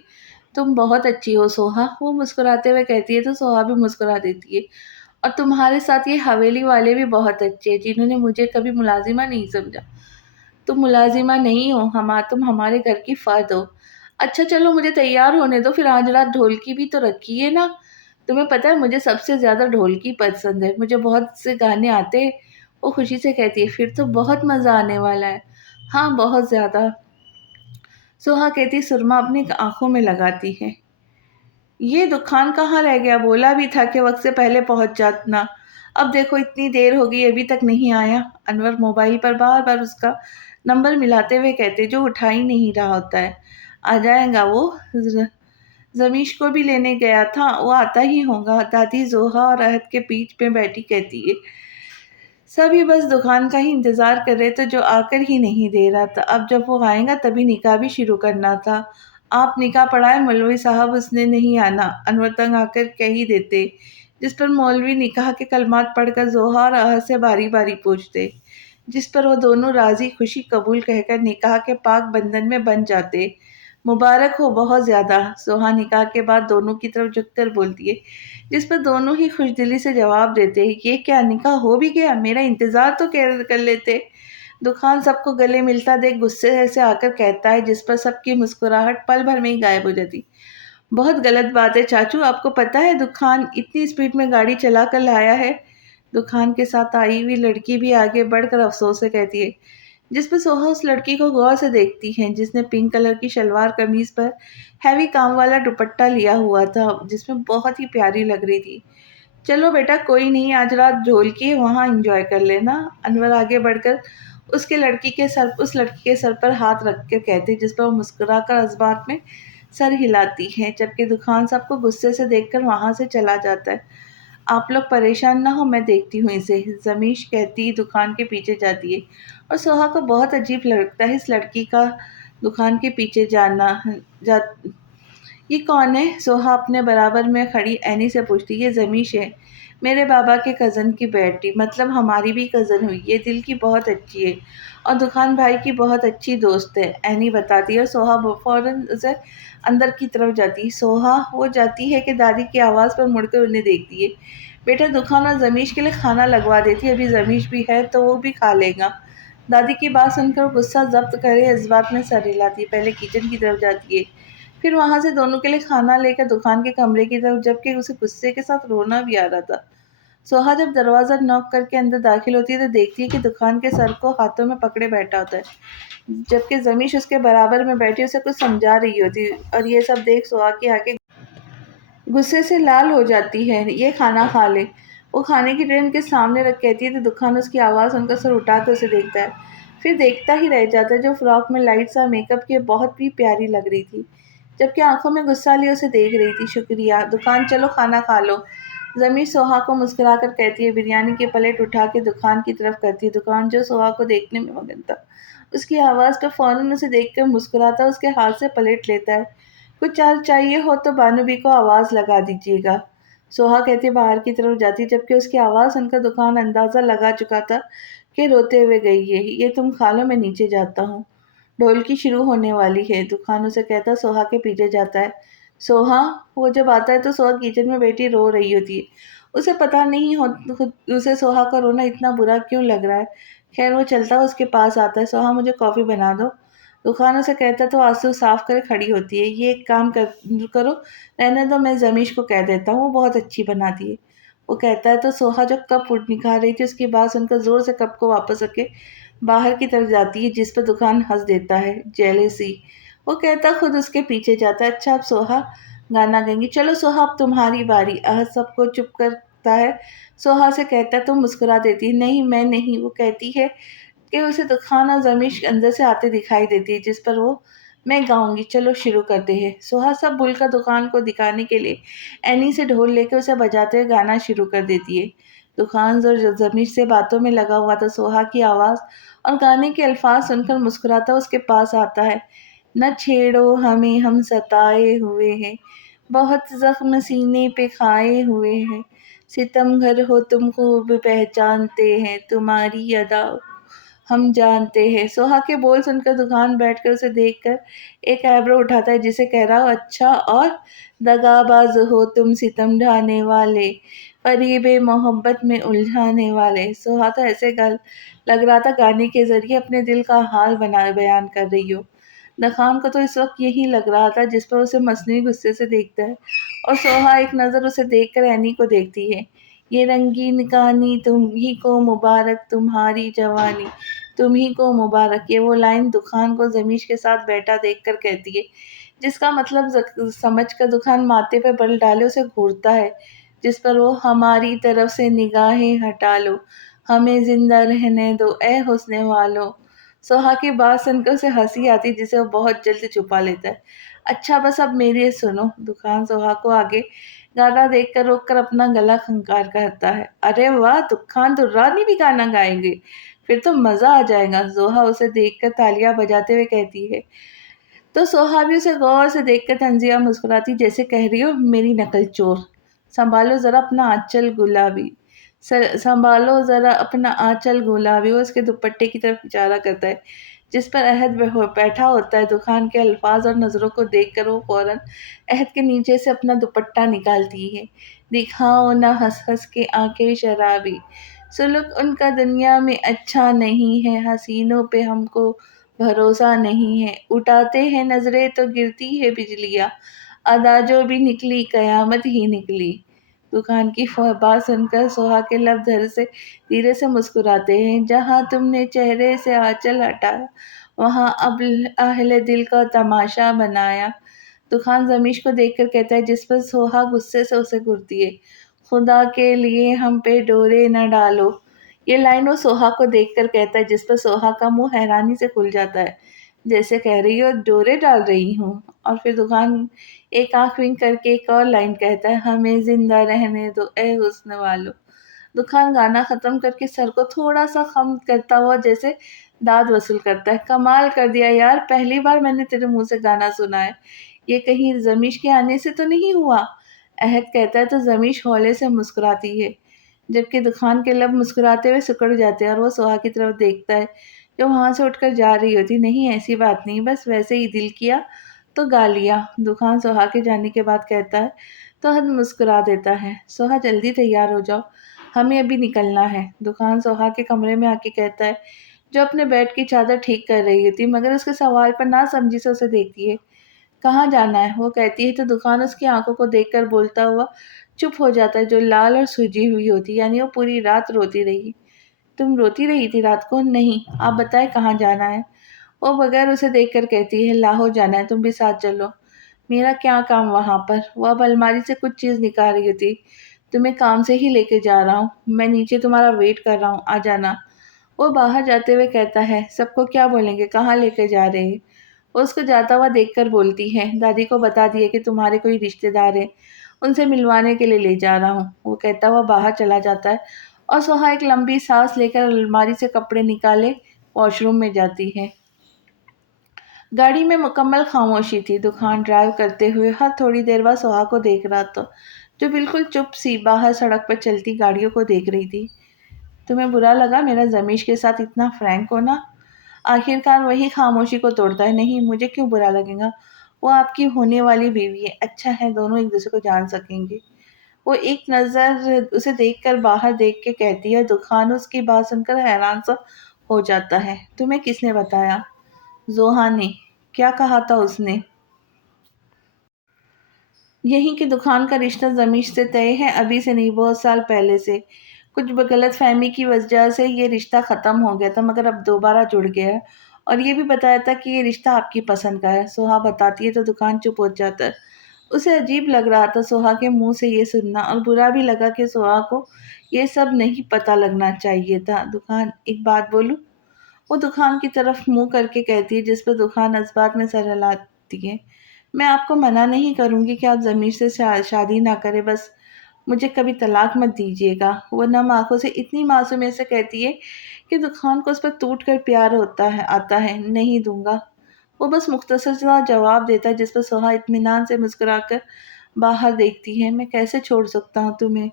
तुम बहुत अच्छी हो सोहा। वो मुस्कुराते हुए कहती है तो सोहा भी मुस्कुरा देती है। और तुम्हारे साथ ये हवेली वाले भी बहुत अच्छे हैं, जिन्होंने मुझे कभी मुलाजिमा नहीं समझा। तुम मुलाजिमा नहीं हो, तुम हमारे घर की फ़र्द हो। अच्छा चलो, मुझे तैयार होने दो, फिर आज रात ढोलकी भी तो रखी है ना। तुम्हें पता है मुझे सबसे ज़्यादा ढोलकी पसंद है, मुझे बहुत से गाने आते हैं। वो खुशी से कहती है, फिर तो बहुत मज़ा आने वाला है। हाँ, बहुत ज़्यादा। सोहा कहती सुरमा अपनी आंखों में लगाती है। ये दुकान कहाँ रह गया, बोला भी था कि वक्त से पहले पहुंच जाना। अब देखो इतनी देर हो गई अभी तक नहीं आया। अनवर मोबाइल पर बार बार उसका नंबर मिलाते हुए कहते, जो उठा ही नहीं रहा होता है। आ जाएगा वो, जमीश को भी लेने गया था, वो आता ही होगा, दादी जोहा और अहद के बीच में बैठी कहती है। सभी बस दुकान का ही इंतज़ार कर रहे थे जो आकर ही नहीं दे रहा था। अब जब वो आएगा तभी निकाह भी शुरू करना था। आप निकाह पढ़ाए मौलवी साहब, उसने नहीं आना, अनवर तंग आकर कह ही देते। जिस पर मौलवी निकाह के कलमात पढ़कर ज़ोहा और अहद से बारी बारी पूछते, जिस पर वो दोनों राज़ी खुशी कबूल कहकर निकाह के पाक बंधन में बंध जाते। मुबारक हो बहुत ज़्यादा, सोहा निकाह के बाद दोनों की तरफ झुककर बोलती है, जिस पर दोनों ही खुशदिली से जवाब देते हैं, ये क्या निकाह हो भी गया, मेरा इंतज़ार तो कर लेते। दुकान सबको गले मिलता देख गुस्से से आकर कहता है, जिस पर सबकी मुस्कुराहट पल भर में ही गायब हो जाती। बहुत गलत बात है चाचू, आपको पता है दुकान इतनी स्पीड में गाड़ी चला कर लाया है। दुकान के साथ आई हुई लड़की भी आगे बढ़कर अफसोस से कहती है, जिस पर सोहा उस लड़की को गौर से देखती है जिसने पिंक कलर की शलवार कमीज पर हैवी काम वाला दुपट्टा लिया हुआ था, जिसमें बहुत ही प्यारी लग रही थी। चलो बेटा कोई नहीं, आज रात ढोल की वहाँ एंजॉय कर लेना। अनवर आगे बढ़कर उस लड़की के सर पर हाथ रख कर कहते, जिस पर वो मुस्कुराकर इस में सर हिलाती है, जबकि दुकान सबको गुस्से से देखकर वहाँ से चला जाता है। आप लोग परेशान ना हो, मैं देखती हूँ इसे, जमीश कहती दुकान के पीछे जाती है। और सोहा को बहुत अजीब लगता है इस लड़की का दुकान के पीछे जाना। जा ये कौन है? सोहा अपने बराबर में खड़ी एनी से पूछती। ये जमीश है, मेरे बाबा के कज़न की बेटी, मतलब हमारी भी कज़न हुई। ये दिल की बहुत अच्छी है और दुकान भाई की बहुत अच्छी दोस्त है, एनी बताती है। और सोहा फौरन उसे अंदर की तरफ जाती। सोहा वो जाती है कि दादी की आवाज़ पर मुड़कर उन्हें देखती है। बेटा दुकान और जमीश के लिए खाना लगवा देती, अभी जमीश भी है तो वो भी खा लेगा। दादी की बात सुनकर गुस्सा जब्त करे इस बात में सर हिलाती है, पहले किचन की तरफ जाती है, फिर वहाँ से दोनों के लिए खाना लेकर दुकान के कमरे की तरफ, जबकि उसे गुस्से के साथ रोना भी आ रहा था। सोहा जब दरवाज़ा नॉक करके अंदर दाखिल होती है तो देखती है कि दुकान के सर को हाथों में पकड़े बैठा होता है, जबकि जमीश उसके बराबर में बैठी उसे कुछ समझा रही होती। और ये सब देख सोहा की आंखें गुस्से से लाल हो जाती है। ये खाना खा ले, वो खाने की ट्रे उनके सामने रख कहती है तो दुकान उसकी आवाज़ सुनकर सर उठा कर उसे देखता है, फिर देखता ही रह जाता है। जो फ्रॉक में लाइट सा मेकअप किए बहुत ही प्यारी लग रही थी, जबकि आंखों में गुस्सा लिए उसे देख रही थी। शुक्रिया दुकान, चलो खाना खा लो। जमी सोहा को मुस्कुराकर कहती है, बिरयानी की प्लेट उठा के दुकान की तरफ करती है। दुकान जो सोहा को देखने में मगन था, उसकी आवाज़ पर फौरन उसे देखकर मुस्कुराता उसके हाथ से प्लेट लेता है। कुछ चार चाहिए हो तो बानूबी को आवाज़ लगा दीजिएगा, सोहा कहती बाहर की तरफ जाती, जबकि उसकी आवाज़ सुनकर दुकान अंदाज़ा लगा चुका था कि रोते हुए गई है। ये तुम खा लो, मैं नीचे जाता हूँ, ढोलकी शुरू होने वाली है। दुकान उसे कहता सोहा के पीछे जाता है। सोहा, वो जब आता है तो सोहा किचन में बैठी रो रही होती है। उसे पता नहीं हो उसे सोहा का रोना इतना बुरा क्यों लग रहा है। खैर वो चलता उसके पास आता है। सोहा मुझे कॉफ़ी बना दो, दुकान उसे कहता तो आंसू साफ कर खड़ी होती है। ये एक काम करो, रहने दो, मैं जमीश को कह देता हूँ, वो बहुत अच्छी बनाती है। वो कहता है तो सोहा जो कप निकाल रही थी उसकी बात सुनकर जोर से कप को वापस रखे बाहर की तरफ जाती है, जिस पर दुकान हंस देता है, जेलेसी। वो कहता खुद उसके पीछे जाता है। अच्छा अब सोहा गाना गाएंगी, चलो सोहा अब तुम्हारी बारी। अहद सबको चुप करता है। सोहा से कहता है तुम मुस्कुरा देती है। नहीं मैं नहीं, वो कहती है कि उसे दुखाना जमीश अंदर से आते दिखाई देती है, जिस पर वो मैं गाऊंगी, चलो शुरू करते हैं। सोहा सब भूलकर दुकान को दिखाने के लिए एनी से ढोल लेकर उसे बजाते हुए गाना शुरू कर देती है। दुकान जो जमीश से बातों में लगा हुआ था, सोहा की आवाज़ और गाने के अल्फाज सुनकर मुस्कुराता उसके पास आता है। न छेड़ो हमें, हम सताए हुए हैं, बहुत जख्म सीने पे खाए हुए हैं, सितमगर हो तुम खूब पहचानते हैं, तुम्हारी अदा हम जानते हैं। सोहा के बोल सुनकर दुकान बैठकर उसे देखकर एक आईब्रो उठाता है, जिसे कह रहा हो अच्छा, और दगाबाज हो तुम, सितम ढाने वाले, फरीबे मोहब्बत में उलझाने वाले। सोहा तो ऐसे लग रहा था गाने के जरिए अपने दिल का हाल बना बयान कर रही हो। नखान को तो इस वक्त यही लग रहा था, जिस पर उसे मसनूई गुस्से से देखता है। और सोहा एक नज़र उसे देखकर एनी को देखती है। ये रंगीन कहानी तुम ही को मुबारक, तुम्हारी जवानी तुम ही को मुबारक, ये वो लाइन दुकान को जमीश के साथ बैठा देखकर कहती है, जिसका मतलब समझ कर दुकान माथे पे बल डाले उसे घूरता है, जिस पर वो हमारी तरफ से निगाहें हटा लो, हमें जिंदा रहने दो ए हुस्ने वालो। सोहा की बात सुनकर उसे हंसी आती, जिसे वो बहुत जल्द छुपा लेता है। अच्छा बस अब मेरी सुनो, दुकान सोहा को आगे गाना देखकर रोककर अपना गला खंगार करता है। अरे वाह! दुखान दुर्रानी भी गाना गाएँगे, फिर तो मज़ा आ जाएगा। ज़ोहा उसे देखकर तालियाँ बजाते हुए कहती है। तो सोहा भी उसे गौर से देखकर तंजिया मुस्कुराती जैसे कह रही हो मेरी नकल चोर। संभालो ज़रा अपना आँचल गुलाबी। संभालो ज़रा अपना आँचल गुलाबी। वो उसके दुपट्टे की तरफ इशारा करता है जिस पर अहद बैठा होता है। दुकान के अल्फाज और नज़रों को देखकर वो फौरन अहद के नीचे से अपना दुपट्टा निकालती है। दिखाओ ना हंस हंस के आंखें शराबी, सुलूक उनका दुनिया में अच्छा नहीं है, हसीनों पे हमको भरोसा नहीं है, उठाते हैं नजरें तो गिरती है बिजलियाँ, अदा जो भी निकली कयामत ही निकली। दुकान की बात सुनकर सोहा के लब धर से धीरे से मुस्कुराते हैं। जहाँ तुमने चेहरे से आंचल हटाया, वहाँ अब अहले दिल का तमाशा बनाया। दुकान जमीश को देखकर कहता है जिस पर सोहा गुस्से से उसे घूरती है। खुदा के लिए हम पे डोरे न डालो। ये लाइन वो सोहा को देखकर कहता है जिस पर सोहा का मुंह हैरानी से खुल जाता है जैसे कह रही हो डोरे डाल रही हूँ। और फिर दुकान एक आंख विंक करके एक और लाइन कहता है हमें जिंदा रहने दो ए हुस्न वालो। दुकान गाना खत्म करके सर को थोड़ा सा खम करता हुआ जैसे दाद वसूल करता है। कमाल कर दिया यार, पहली बार मैंने तेरे मुंह से गाना सुना है। ये कहीं जमीश के आने से तो नहीं हुआ? अहद कहता है तो जमीश हौले से मुस्कुराती है जबकि दुकान के लब मुस्कुराते हुए सिकुड़ जाते हैं और वो सोहा की तरफ देखता है जो वहां से उठकर जा रही होती। नहीं ऐसी बात नहीं, बस वैसे ही दिल किया तो गा लिया। दुकान सोहा के जाने के बाद कहता है तो हद मुस्कुरा देता है। सोहा जल्दी तैयार हो जाओ, हमें अभी निकलना है। दुकान सोहा के कमरे में आके कहता है जो अपने बेड की चादर ठीक कर रही थी मगर उसके सवाल पर ना समझी से उसे देखती है। कहाँ जाना है? वो कहती है तो दुकान उसकी आंखों को देखकर बोलता हुआ चुप हो जाता है जो लाल और सूजी हुई होती। यानी वो पूरी रात रोती रही। तुम रोती रही थी रात को? नहीं। आप बताएं कहाँ जाना है? वो बगैर उसे देखकर कहती है लाहौर जाना है, तुम भी साथ चलो। मेरा क्या काम वहां पर? वो अब अलमारी से कुछ चीज निकाल रही थी। तुम्हें काम से ही लेके जा रहा हूँ, मैं नीचे तुम्हारा वेट कर रहा हूँ, आ जाना। वो बाहर जाते हुए कहता है सबको क्या बोलेंगे, कहाँ लेके जा रहे हैं? वो उसको जाता हुआ देखकर बोलती है दादी को बता दिए कि तुम्हारे कोई रिश्तेदार है, उनसे मिलवाने के लिए ले जा रहा हूँ। वो कहता हुआ बाहर चला जाता है और सोहा एक लंबी सांस लेकर अलमारी से कपड़े निकाले वॉशरूम में जाती है। गाड़ी में मुकम्मल खामोशी थी। दुकान ड्राइव करते हुए हर थोड़ी देर बाद सोहा को देख रहा था जो बिल्कुल चुप सी बाहर सड़क पर चलती गाड़ियों को देख रही थी। तुम्हें बुरा लगा मेरा जमीश के साथ इतना फ्रैंक होना? आखिरकार वही खामोशी को तोड़ता है। नहीं, मुझे क्यों बुरा लगेगा, वो आपकी होने वाली बीवी है। अच्छा है दोनों एक दूसरे को जान सकेंगे। वो एक नज़र उसे देखकर बाहर देख के कहती है। दुखान उसकी बात सुनकर हैरान सा हो जाता है। तुम्हें किसने बताया? जोहा ने। क्या कहा था उसने? यही कि दुकान का रिश्ता जमीश से तय है, अभी से नहीं, बहुत साल पहले से। कुछ गलत फहमी की वजह से ये रिश्ता ख़त्म हो गया था मगर अब दोबारा जुड़ गया है। और ये भी बताया था कि ये रिश्ता आपकी पसंद का है। सोहा बताती है तो दुकान चुप हो जाता है। उसे अजीब लग रहा था सोहा के मुंह से ये सुनना और बुरा भी लगा कि सोहा को ये सब नहीं पता लगना चाहिए था। दुकान एक बात बोलूं? वो दुकान की तरफ मुंह करके कहती है जिस पर दुकान इस्बात में सर हिलाती है। मैं आपको मना नहीं करूंगी कि आप ज़मीर से शादी ना करें, बस मुझे कभी तलाक मत दीजिएगा। वो नम आंखों से इतनी मासूमियत से कहती है कि दुकान को उस पर टूट कर प्यार होता है आता है। नहीं दूंगा। वो बस मुख्तसर सा जवाब देता है जिस पर सोहा इत्मीनान से मुस्कुराकर बाहर देखती है। मैं कैसे छोड़ सकता हूँ तुम्हें?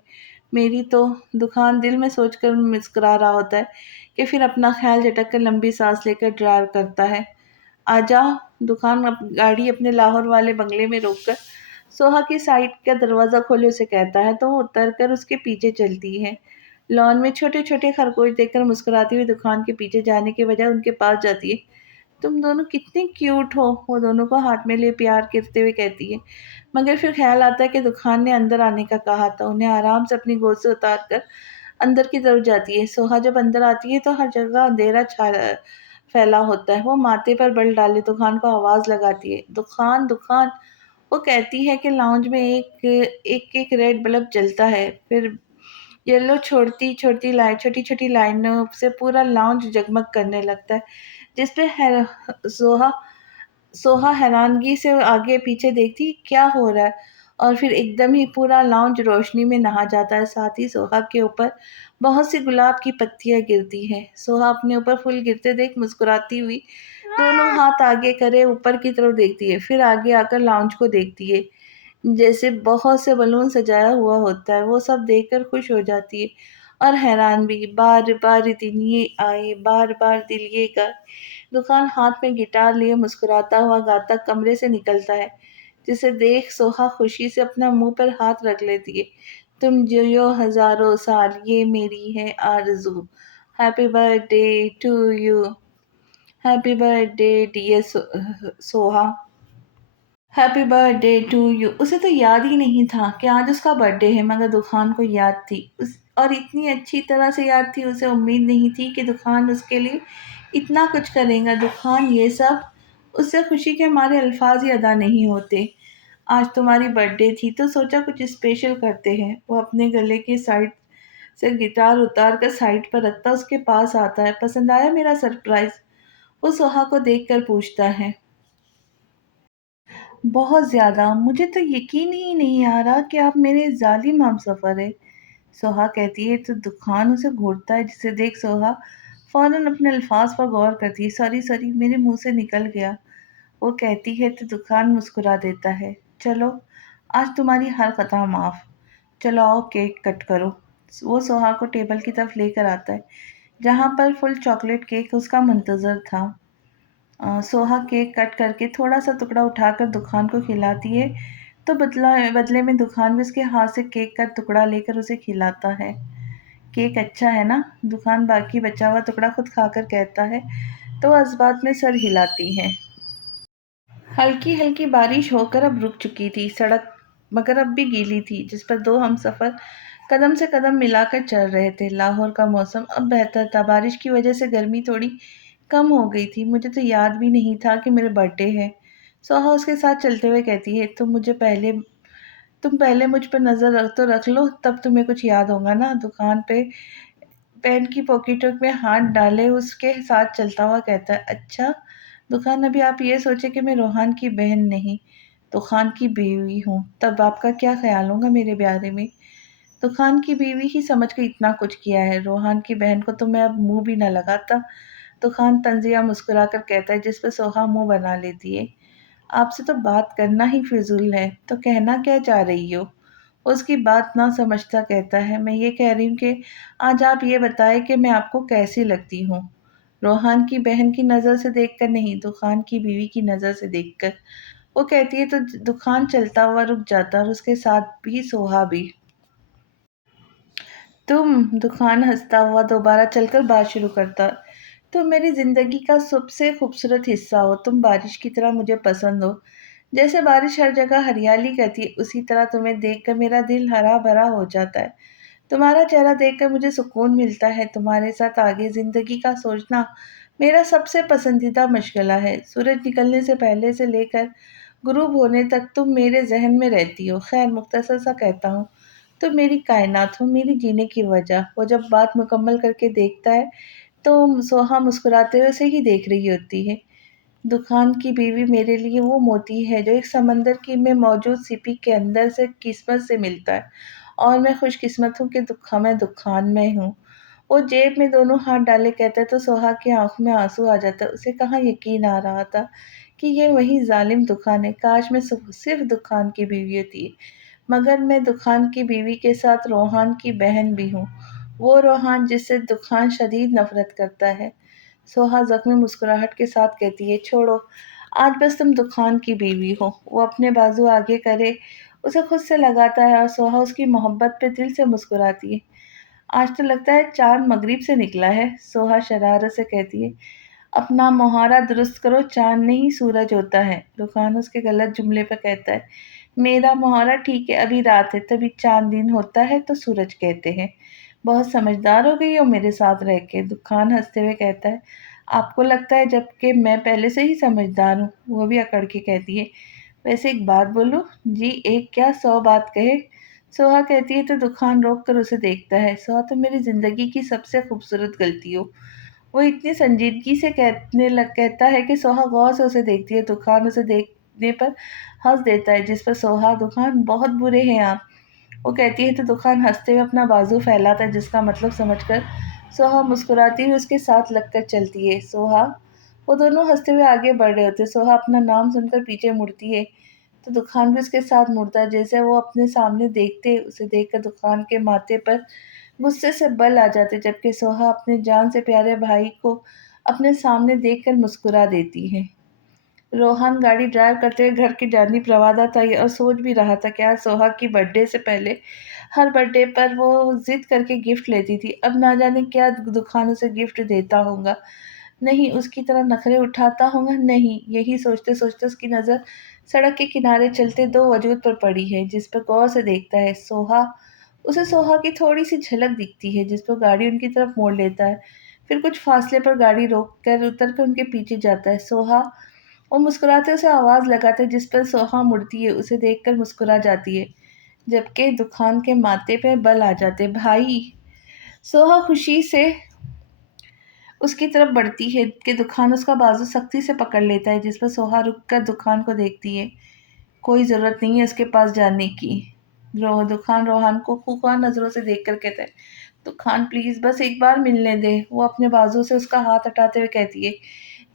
मेरी तो दुकान दिल में सोचकर मुस्कुरा रहा होता है कि फिर अपना ख्याल झटक कर लंबी सांस लेकर ड्राइव करता है। आजा। दुकान गाड़ी अपने लाहौर वाले बंगले में रोककर सोहा की साइड का दरवाज़ा खोले उसे कहता है तो वो उतर कर उसके पीछे चलती है। लॉन में छोटे छोटे खरगोश देखकर मुस्कुराती हुई दुकान के पीछे जाने के बजाय उनके पास जाती है। तुम दोनों कितने क्यूट हो, वो दोनों को हाथ में ले प्यार करते हुए कहती है। मगर फिर ख्याल आता है कि दुकान ने अंदर आने का कहा था। उन्हें आराम से अपनी गोद से उतार कर अंदर की तरफ जाती है। सोहा जब अंदर आती है तो हर जगह अंधेरा छा फैला होता है। वो माथे पर बल डाले दुकान को आवाज़ लगाती है, दुकान दुकान। वो कहती है कि लाउंज में एक एक एक रेड बल्ब जलता है, फिर येलो छोड़ती छोड़ती लाइट छोटी छोटी लाइनों से पूरा लाउंज जगमग करने लगता है जिसपे सोहा सोहा हैरानगी से आगे पीछे देखती क्या हो रहा है। और फिर एकदम ही पूरा लाउंज रोशनी में नहा जाता है। साथ ही सोहा के ऊपर बहुत सी गुलाब की पत्तियां गिरती हैं। सोहा अपने ऊपर फूल गिरते देख मुस्कुराती हुई दोनों हाथ आगे करे ऊपर की तरफ देखती है। फिर आगे आकर लाउंज को देखती है, जैसे बहुत से बलून सजाया हुआ होता है। वो सब देखकर खुश हो जाती है और हैरान भी। बार बार दिन ये आए, बार बार दिल ये गाए। दुकान हाथ में गिटार लिए मुस्कुराता हुआ गाता कमरे से निकलता है, जिसे देख सोहा खुशी से अपना मुंह पर हाथ रख लेती है। तुम जियो हजारों साल, ये मेरी है आरज़ू। Happy birthday to you. Happy birthday dear Soha. Happy birthday to you. उसे तो याद ही नहीं था कि आज उसका बर्थडे है, मगर दुखान को याद थी। और इतनी अच्छी तरह से याद थी। उसे उम्मीद नहीं थी कि दुखान उसके लिए इतना कुछ करेगा। दुखान ये सब उससे खुशी के मारे अल्फाज ही अदा नहीं होते। आज तुम्हारी बर्थडे थी तो सोचा कुछ स्पेशल करते हैं। वो अपने गले की साइड से गिटार उतार कर साइड पर रखता उसके पास आता है। पसंद आया मेरा सरप्राइज? वो सोहा को देखकर पूछता है। बहुत ज़्यादा। मुझे तो यकीन ही नहीं आ रहा कि आप मेरे ज़ालिम हमसफ़र हैं। सोहा कहती है तो दुखान उसे घूरता है, जिसे देख सोहा फ़ौरन अपने अल्फाज पर गौर करती है। सॉरी सॉरी, मेरे मुंह से निकल गया। वो कहती है तो दुकान मुस्कुरा देता है। चलो, आज तुम्हारी हर खता माफ़। चलो आओ केक कट करो। वो सोहा को टेबल की तरफ लेकर आता है, जहाँ पर फुल चॉकलेट केक उसका मुंतज़र था। सोहा केक कट करके थोड़ा सा टुकड़ा उठाकर दुखान को खिलाती है, तो बदले में दुखान भी उसके हाथ से केक का टुकड़ा लेकर उसे खिलाता है। केक अच्छा है ना? दुखान बाकी बचा हुआ टुकड़ा खुद खाकर कहता है, तो वो इस बात में सर हिलाती है। हल्की हल्की बारिश होकर अब रुक चुकी थी। सड़क मगर अब भी गीली थी, जिस पर दो हमसफर कदम से कदम मिलाकर चल रहे थे। लाहौर का मौसम अब बेहतर था। बारिश की वजह से गर्मी थोड़ी कम हो गई थी। मुझे तो याद भी नहीं था कि मेरे बर्थडे है। सोहा उसके साथ चलते हुए कहती है, तुम पहले मुझ पर नज़र रख लो, तब तुम्हें कुछ याद होगा ना। दुकान पे पैंट की पॉकेटों में हाथ डाले उसके साथ चलता हुआ कहता है, अच्छा दुकान, अभी आप ये सोचे कि मैं रोहान की बहन नहीं, दुकान की बीवी हूँ, तब आपका क्या ख्याल होगा मेरे बारे में? दुकान की बीवी ही समझ के इतना कुछ किया है। रोहान की बहन को तो मैं अब मुंह भी न लगाता। दुकान तंजिया मुस्कुराकर कहता है, जिस पर सोहा मुंह बना लेती है। आपसे तो बात करना ही फिजूल है, तो कहना क्या चाह रही हो? उसकी बात ना समझता कहता है, मैं ये कह रही हूँ कि आज आप ये बताएं कि मैं आपको कैसी लगती हूँ। रोहान की बहन की नज़र से देखकर नहीं, दुकान की बीवी की नज़र से देखकर। वो कहती है तो दुकान चलता हुआ रुक जाता और उसके साथ भी सोहा भी। दुकान हंसता हुआ दोबारा चलकर बात शुरू करता। तुम मेरी जिंदगी का सबसे खूबसूरत हिस्सा हो। तुम बारिश की तरह मुझे पसंद हो। जैसे बारिश हर जगह हरियाली करती है, उसी तरह तुम्हें देखकर मेरा दिल हरा भरा हो जाता है। तुम्हारा चेहरा देखकर मुझे सुकून मिलता है। तुम्हारे साथ आगे जिंदगी का सोचना मेरा सबसे पसंदीदा मशगला है। सूरज निकलने से पहले से लेकर गुरूब होने तक तुम मेरे जहन में रहती हो। खैर, मुख्तसर सा कहता हूँ, तुम मेरी कायनात हो, मेरी जीने की वजह। वो जब बात मुकम्मल करके देखता है तो सोहा मुस्कुराते हुए उसे ही देख रही होती है। दुकान की बीवी मेरे लिए वो मोती है जो एक समंदर की में मौजूद सीपी के अंदर से किस्मत से मिलता है, और मैं खुशकिस्मत हूँ कि मैं दुकान में हूँ। वो जेब में दोनों हाथ डाले कहता है तो सोहा की आंखों में आंसू आ जाता है। उसे कहाँ यकीन आ रहा था कि ये वही जालिम दुकान है। काश मैं सिर्फ दुकान की बीवी होती, मगर मैं दुकान की बीवी के साथ रोहान की बहन भी हूँ। वो रोहान जिससे दुकान शदीद नफरत करता है। सोहा ज़ख्मी मुस्कुराहट के साथ कहती है, छोड़ो, आज बस तुम दुकान की बीवी हो। वो अपने बाजू आगे करे उसे खुद से लगाता है और सोहा उसकी मोहब्बत पे दिल से मुस्कुराती है। आज तो लगता है चाँद मगरिब से निकला है। सोहा शरारत से कहती है, अपना मोहारा दुरुस्त करो, चाँद नहीं सूरज होता है। दुकान उसके गलत जुमले पर कहता है, मेरा मोहरा ठीक है, अभी रात है, तभी चाँद दिन होता है तो सूरज कहते हैं। बहुत समझदार हो गई हो मेरे साथ रह के। दुकान हंसते हुए कहता है, आपको लगता है जबकि मैं पहले से ही समझदार हूँ। वो भी अकड़ के कहती है, वैसे एक बात बोलूं? जी, एक क्या 100 बात कहे। सोहा कहती है तो दुकान रोक कर उसे देखता है। सोहा, तो मेरी जिंदगी की सबसे खूबसूरत गलती हो। वो इतनी संजीदगी से कहता है कि सोहा गौर से उसे देखती है। दुकान उसे देख देखने पर हंस देता है, जिस पर सोहा, दुखान बहुत बुरे हैं आप, वो कहती है। तो दुखान हंसते हुए अपना बाजू फैलाता है, जिसका मतलब समझकर सोहा मुस्कुराती हुई उसके साथ लगकर चलती है। सोहा, वो दोनों हंसते हुए आगे बढ़ रहे होते हैं। सोहा अपना नाम सुनकर पीछे मुड़ती है, तो दुखान भी उसके साथ मुड़ता है। जैसे वो अपने सामने देखते, उसे देखकर दुखान के माथे पर गुस्से से बल आ जाते, जबकि सोहा अपने जान से प्यारे भाई को अपने सामने देखकर मुस्कुरा देती है। रोहन गाड़ी ड्राइव करते हुए घर की जानिब रवाना था और सोच भी रहा था कि आज सोहा की बर्थडे से पहले हर बर्थडे पर वो जिद करके गिफ्ट लेती थी। अब ना जाने क्या दुकान उसे गिफ्ट देता होगा। नहीं, उसकी तरह नखरे उठाता होगा। नहीं, यही सोचते सोचते उसकी नज़र सड़क के किनारे चलते दो वजूद पर पड़ी है, जिस पर गौर से देखता है। उसे सोहा की थोड़ी सी झलक दिखती है, जिस पर गाड़ी उनकी तरफ मोड़ लेता है। फिर कुछ फासले पर गाड़ी रोक कर उतर कर उनके पीछे जाता है। सोहा, वो मुस्कुराते उसे आवाज़ लगाते हैं, जिस पर सोहा मुड़ती है, उसे देखकर मुस्कुरा जाती है, जबकि दुखान के माथे पे बल आ जाते। भाई, सोहा खुशी से उसकी तरफ बढ़ती है कि दुखान उसका बाजू सख्ती से पकड़ लेता है, जिस पर सोहा रुक कर दुखान को देखती है। कोई ज़रूरत नहीं है उसके पास जाने की। दुखान रोहान को खूंखार नज़रों से देखकर कहता है, दुखान प्लीज़ बस एक बार मिलने दे। वो अपने बाजू से उसका हाथ हटाते हुए कहती है,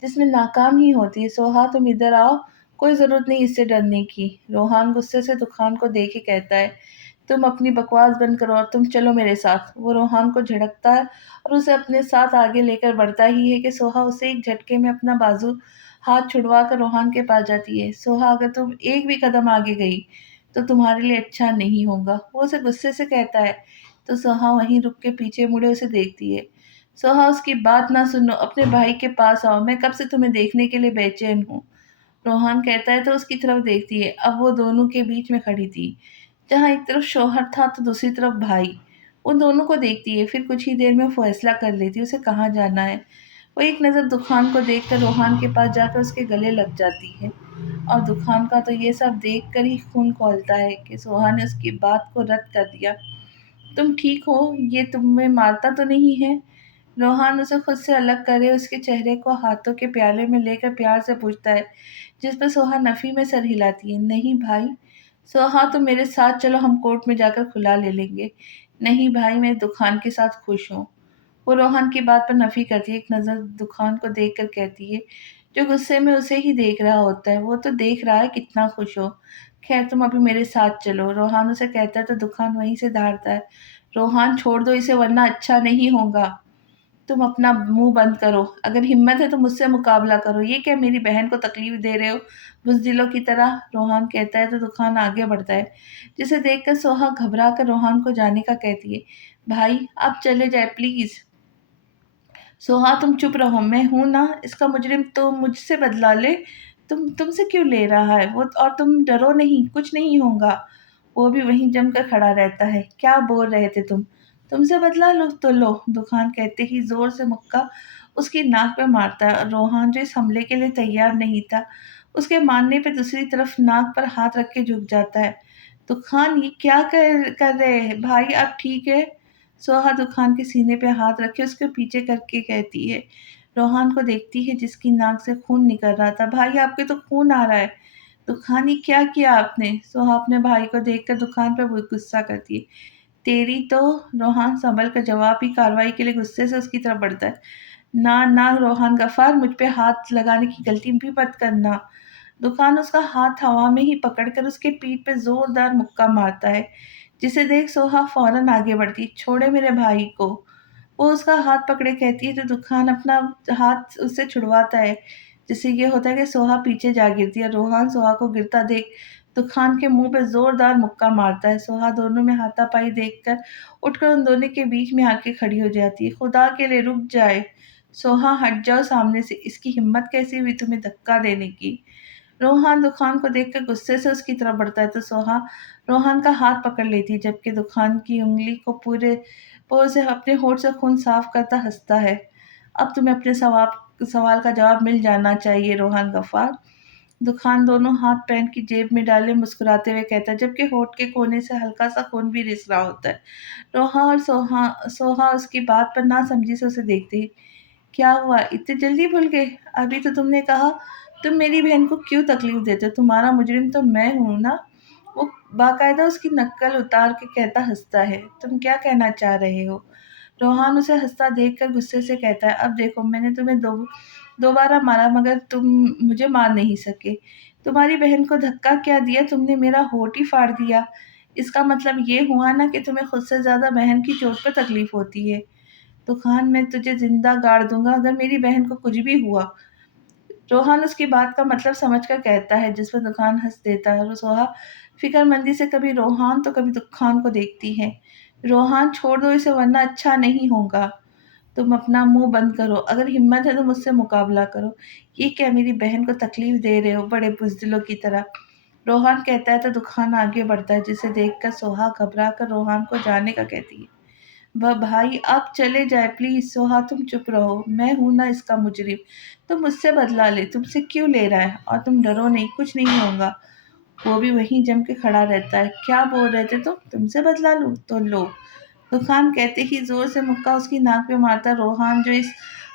जिसमें नाकाम ही होती है, सोहा तुम इधर आओ, कोई ज़रूरत नहीं इससे डरने की। रोहान गुस्से से दुखान को देख के कहता है, तुम अपनी बकवास बंद करो और तुम चलो मेरे साथ। वो रोहान को झड़कता है और उसे अपने साथ आगे लेकर बढ़ता ही है कि सोहा उसे एक झटके में अपना बाजू हाथ छुड़वा कर रोहान के पास जाती है। सोहा, अगर तुम एक भी कदम आगे गई तो तुम्हारे लिए अच्छा नहीं होगा, वो उसे गुस्से से कहता है। तो सोहा वहीं रुक के पीछे मुड़े उसे देखती है। सोहा, उसकी बात ना सुनो, अपने भाई के पास आओ, मैं कब से तुम्हें देखने के लिए बेचैन हूँ। रोहन कहता है तो उसकी तरफ देखती है। अब वो दोनों के बीच में खड़ी थी, जहाँ एक तरफ शौहर था तो दूसरी तरफ भाई। उन दोनों को देखती है, फिर कुछ ही देर में फैसला कर लेती है उसे कहाँ जाना है। वो एक नज़र दुखान को देखकर रोहान के पास जाकर उसके गले लग जाती है, और दुखान का तो ये सब देखकर ही खून खौलता है कि सोहा ने उसकी बात को रद्द कर दिया। तुम ठीक हो? ये तुम्हें मारता तो नहीं है? रोहान उसे खुद से अलग करे उसके चेहरे को हाथों के प्याले में लेकर प्यार से पूछता है, जिस पर सोहा नफी में सर हिलाती है। नहीं भाई। सोहा, तुम मेरे साथ चलो, हम कोर्ट में जाकर खुला ले लेंगे। नहीं भाई, मैं दुखान के साथ खुश हूँ। वो रोहन की बात पर नफी करती है, एक नज़र दुखान को देख कर कहती है, जो गुस्से में उसे ही देख रहा होता है। वो तो देख रहा है कितना खुश हो। खैर, तुम अभी मेरे साथ चलो। रोहान उसे कहता है तो दुखान वहीं से दहाड़ता है, रोहान छोड़ दो इसे वरना अच्छा नहीं होगा। तुम अपना मुंह बंद करो, अगर हिम्मत है तो मुझसे मुकाबला करो। ये क्या मेरी बहन को तकलीफ दे रहे हो बुज़दिलों की तरह? रोहान कहता है तो दुखान आगे बढ़ता है, जिसे देखकर सोहा घबरा कर रोहान को जाने का कहती है। भाई, आप चले जाए प्लीज़। सोहा, तुम चुप रहो, मैं हूं ना इसका मुजरिम, तो मुझसे बदला ले। तुमसे क्यों ले रहा है वो? और तुम डरो नहीं, कुछ नहीं होगा। वो भी वहीं जमकर खड़ा रहता है। क्या बोल रहे थे तुम? तुमसे बदला लो तो लो। दुखान कहते ही जोर से मुक्का उसकी नाक पे मारता है। रोहान, जो इस हमले के लिए तैयार नहीं था, उसके मारने पे दूसरी तरफ नाक पर हाथ रख के झुक जाता है। दुखान, ये क्या कर रहे हैं भाई? आप ठीक है? सोहा दुखान के सीने पे हाथ रखे उसके पीछे करके कहती है। रोहान को देखती है, जिसकी नाक से खून निकल रहा था। भाई, आपके तो खून आ रहा है। दुखान, ये क्या किया आपने? सोहा अपने भाई को देखकर दुखान पर बहुत गुस्सा करती है। तेरी तो। रोहान संभल कर जवाब ही कार्रवाई के लिए गुस्से से उसकी तरफ बढ़ता है। ना ना रोहान गफार, मुझ पे हाथ लगाने की गलती भी मत करना। दुकान उसका हाथ हवा में ही पकड़कर उसके पीठ पे जोरदार मुक्का मारता है, जिसे देख सोहा फौरन आगे बढ़ती, छोड़े मेरे भाई को। वो उसका हाथ पकड़े कहती है तो दुखान अपना हाथ उससे छुड़वाता है, जिससे ये होता है कि सोहा पीछे जा गिरती है। रोहान सोहा को गिरता देख दुखान के मुंह पे जोरदार मुक्का मारता है। सोहा दोनों में हाथापाई देखकर उठकर उन दोनों के बीच में आके खड़ी हो जाती है। खुदा के लिए रुक जाए। सोहा, हट जाओ सामने से, इसकी हिम्मत कैसी हुई तुम्हें धक्का देने की? रोहान दुखान को देखकर गुस्से से उसकी तरफ बढ़ता है तो सोहा रोहान का हाथ पकड़ लेती है, जबकि दुखान की उंगली को पूरे पोर से अपने होठ से खून साफ करता हंसता है। अब तुम्हें अपने सवाल का जवाब मिल जाना चाहिए रोहान गफ्फार। दुखान दोनों हाथ पैंट की जेब में डाले मुस्कुराते हुए कहता है, जबकि होठ के कोने से हल्का सा खून भी रिस रहा होता है। रोहा और सोहा सोहा उसकी बात पर ना समझी से उसे देखते ही, क्या हुआ, इतनी जल्दी भूल गए? अभी तो तुमने कहा तुम मेरी बहन को क्यों तकलीफ देते हो? तुम्हारा मुजरिम तो मैं हूँ ना। वो बाकायदा उसकी नक्ल उतार के कहता हंसता है। तुम क्या कहना चाह रहे हो? रोहान उसे हंसता देखकर गुस्से से कहता है, अब देखो मैंने तुम्हें दोबारा मारा मगर तुम मुझे मार नहीं सके। तुम्हारी बहन को धक्का क्या दिया? तुमने मेरा होठ ही फाड़ दिया। इसका मतलब ये हुआ ना कि तुम्हें खुद से ज्यादा बहन की चोट पर तकलीफ होती है। तो खान, मैं तुझे जिंदा गाड़ दूंगा अगर मेरी बहन को कुछ भी हुआ। रोहन उसकी बात का मतलब समझकर कहता है, जिस पर दुखान हंस देता है। सोहा फिक्रमंदी से कभी रोहान तो कभी दुखान को देखती है। रोहान, छोड़ दो इसे वरना अच्छा नहीं होगा। तुम अपना मुंह बंद करो, अगर हिम्मत है तो मुझसे मुकाबला करो। ये क्या, मेरी बहन को तकलीफ दे रहे हो बड़े बुजदिलों की तरह? रोहान कहता है तो दुखान आगे बढ़ता है, जिसे देखकर सोहा घबरा कर रोहान को जाने का कहती है। वह, भाई आप चले जाए प्लीज। सोहा, तुम चुप रहो, मैं हूं ना इसका मुजरिम। तुम मुझसे बदला ले। तुमसे क्यों ले रहा है? और तुम डरो नहीं, कुछ नहीं होगा। वो भी वहीं जम के खड़ा रहता है। क्या बोल रहे थे तुमसे बदला लूं तो लो। दुखान कहते ही जोर से मुक्का उसकी नाक पे मारता। रोहान, जो इस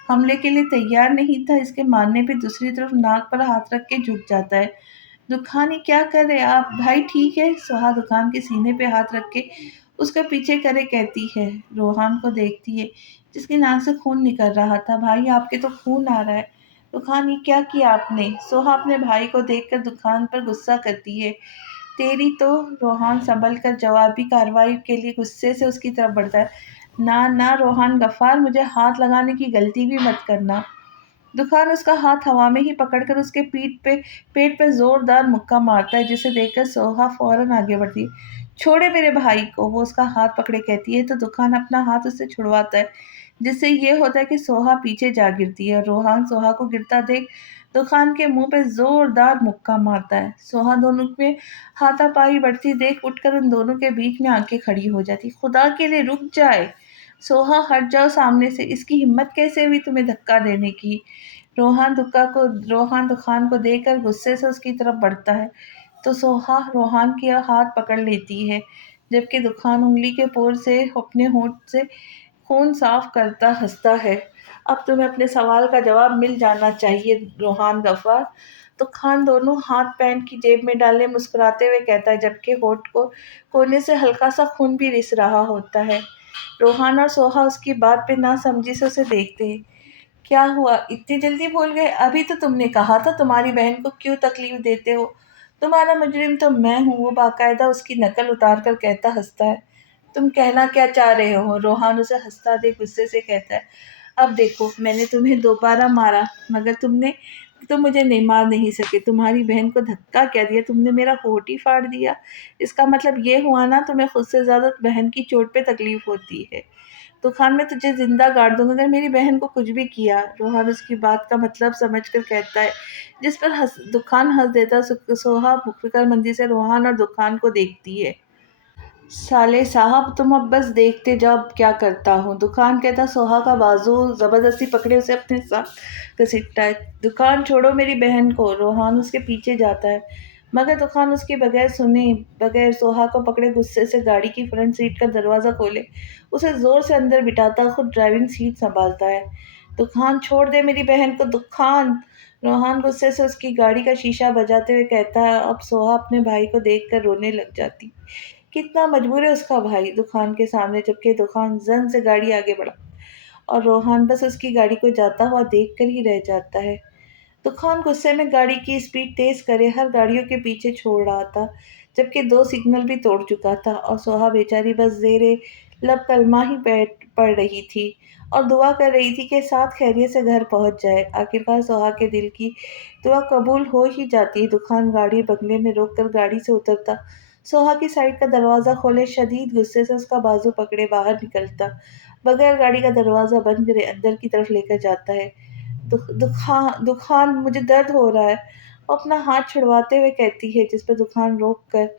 हमले के लिए तैयार नहीं था, इसके मारने पे दूसरी तरफ नाक पर हाथ रख के झुक जाता है। दुखान, ये क्या कर रहे आप? भाई ठीक है। सोहा दुखान के सीने पे हाथ रख के उसका पीछे करे कहती है। रोहान को देखती है, जिसकी नाक से खून निकल रहा था। भाई आपके तो खून आ रहा है। दुखान, ये क्या किया आपने? सोहा अपने भाई को देखकर दुखान पर गुस्सा करती है। तेरी तो। रोहान संभल कर जवाबी कार्रवाई के लिए गुस्से से उसकी तरफ बढ़ता है। ना ना रोहान गफ्फार, मुझे हाथ लगाने की गलती भी मत करना। दुखान उसका हाथ हवा में ही पकड़कर उसके पेट पे जोरदार मुक्का मारता है, जिसे देखकर सोहा फौरन आगे बढ़ती है। छोड़े मेरे भाई को। वो उसका हाथ पकड़े कहती है तो दुखान अपना हाथ उससे छुड़वाता है, जिससे ये होता है कि सोहा पीछे जा गिरती है। रोहान सोहा को गिरता देख दुखान के मुंह पे जोरदार मुक्का मारता है। सोहा दोनों में हाथापाई बढ़ती देख उठकर उन दोनों के बीच में आके खड़ी हो जाती। खुदा के लिए रुक जाए। सोहा, हट जाओ सामने से। इसकी हिम्मत कैसे हुई तुम्हें धक्का देने की? रोहान दुखान को देखकर गुस्से से उसकी तरफ बढ़ता है, तो सोहा रोहान की हाथ पकड़ लेती है, जबकि दुखान उंगली के पोर से अपने होंठ से खून साफ करता हंसता है। अब तुम्हें अपने सवाल का जवाब मिल जाना चाहिए रोहान गफ्फार। तो खान दोनों हाथ पैंट की जेब में डाले मुस्कुराते हुए कहता है, जबकि होठ को कोने से हल्का सा खून भी रिस रहा होता है। रोहान और सोहा उसकी बात पे ना समझी से उसे देखते हैं। क्या हुआ, इतनी जल्दी भूल गए? अभी तो तुमने कहा था तुम्हारी बहन को क्यों तकलीफ देते हो। तुम्हारा मुजरिम तो मैं हूँ। वो बाकायदा उसकी नकल उतार कर कहता हंसता है। तुम कहना क्या चाह रहे हो? रोहान उसे हंसता देख गुस्से से कहता है, अब देखो मैंने तुम्हें दोबारा मारा मगर तुम मुझे नहीं मार नहीं सके। तुम्हारी बहन को धक्का क्या दिया? तुमने मेरा होठ ही फाड़ दिया। इसका मतलब ये हुआ ना तुम्हें खुद से ज्यादा बहन की चोट पे तकलीफ होती है। तो खान, मैं तुझे जिंदा गाड़ दूंगा अगर मेरी बहन को कुछ भी किया। रोहन उसकी बात का मतलब समझकर कहता है, जिस पर दुखान हंस देता। सोहा फिक्रमंदी से रोहन और दुखान को देखती है। साले साहब, तुम अब बस देखते जाओ अब क्या करता हूँ। दुकान कहता सोहा का बाजू जबरदस्ती पकड़े उसे अपने साथ घसीटता है। दुकान, छोड़ो मेरी बहन को। रोहान उसके पीछे जाता है, मगर दुकान उसके बगैर सुने बगैर सोहा को पकड़े गुस्से से गाड़ी की फ्रंट सीट का दरवाज़ा खोले उसे जोर से अंदर बिठाता खुद ड्राइविंग सीट संभालता है। दुकान, छोड़ दे मेरी बहन को। दुकान। रोहान गुस्से से उसकी गाड़ी का शीशा बजाते हुए कहता है। अब सोहा अपने भाई को देखकर रोने लग जाती। कितना मजबूर है उसका भाई दुकान के सामने, जबकि दुकान जन से गाड़ी आगे बढ़ा और रोहान बस उसकी गाड़ी को जाता हुआ देख कर ही रह जाता है। दुकान गुस्से में गाड़ी की स्पीड तेज करे हर गाड़ियों के पीछे छोड़ रहा था, जबकि दो सिग्नल भी तोड़ चुका था और सोहा बेचारी बस जेरे लब कलमा ही पड़ रही थी और दुआ कर रही थी कि साथ खैरियत से घर पहुंच जाए। आखिरकार सोहा के दिल की दुआ कबूल हो ही जाती। दुकान गाड़ी बंगले में रोककर गाड़ी से उतरता, सोहा की साइड का दरवाज़ा खोले शदीद गुस्से से उसका बाजू पकड़े बाहर निकलता, बगैर गाड़ी का दरवाज़ा बंद करे अंदर की तरफ लेकर जाता है। दुखान, मुझे दर्द हो रहा है। वो अपना हाथ छुड़वाते हुए कहती है, जिस पर दुखान रोक कर,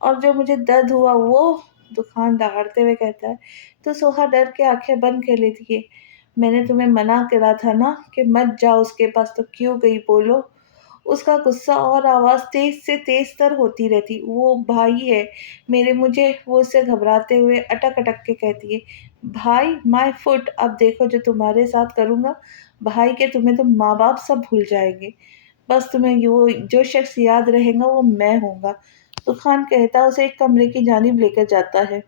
और जो मुझे दर्द हुआ वो। दुखान दहाड़ते हुए कहता है। तो सोहा डर के आंखें बंद कर लेती है। मैंने तुम्हें मना करा था ना कि मत जाओ उसके पास, तो क्यों गई बोलो? उसका गुस्सा और आवाज़ तेज से तेज तर होती रहती। वो भाई है मेरे, मुझे। वो उससे घबराते हुए अटक अटक के कहती है, भाई, माय फुट। अब देखो जो तुम्हारे साथ करूँगा। भाई के तुम्हें तो माँ बाप सब भूल जाएंगे। बस तुम्हें जो शख्स याद रहेगा वो मैं हूँगा। दुखान कहता उसे एक कमरे की जानिब लेकर जाता है।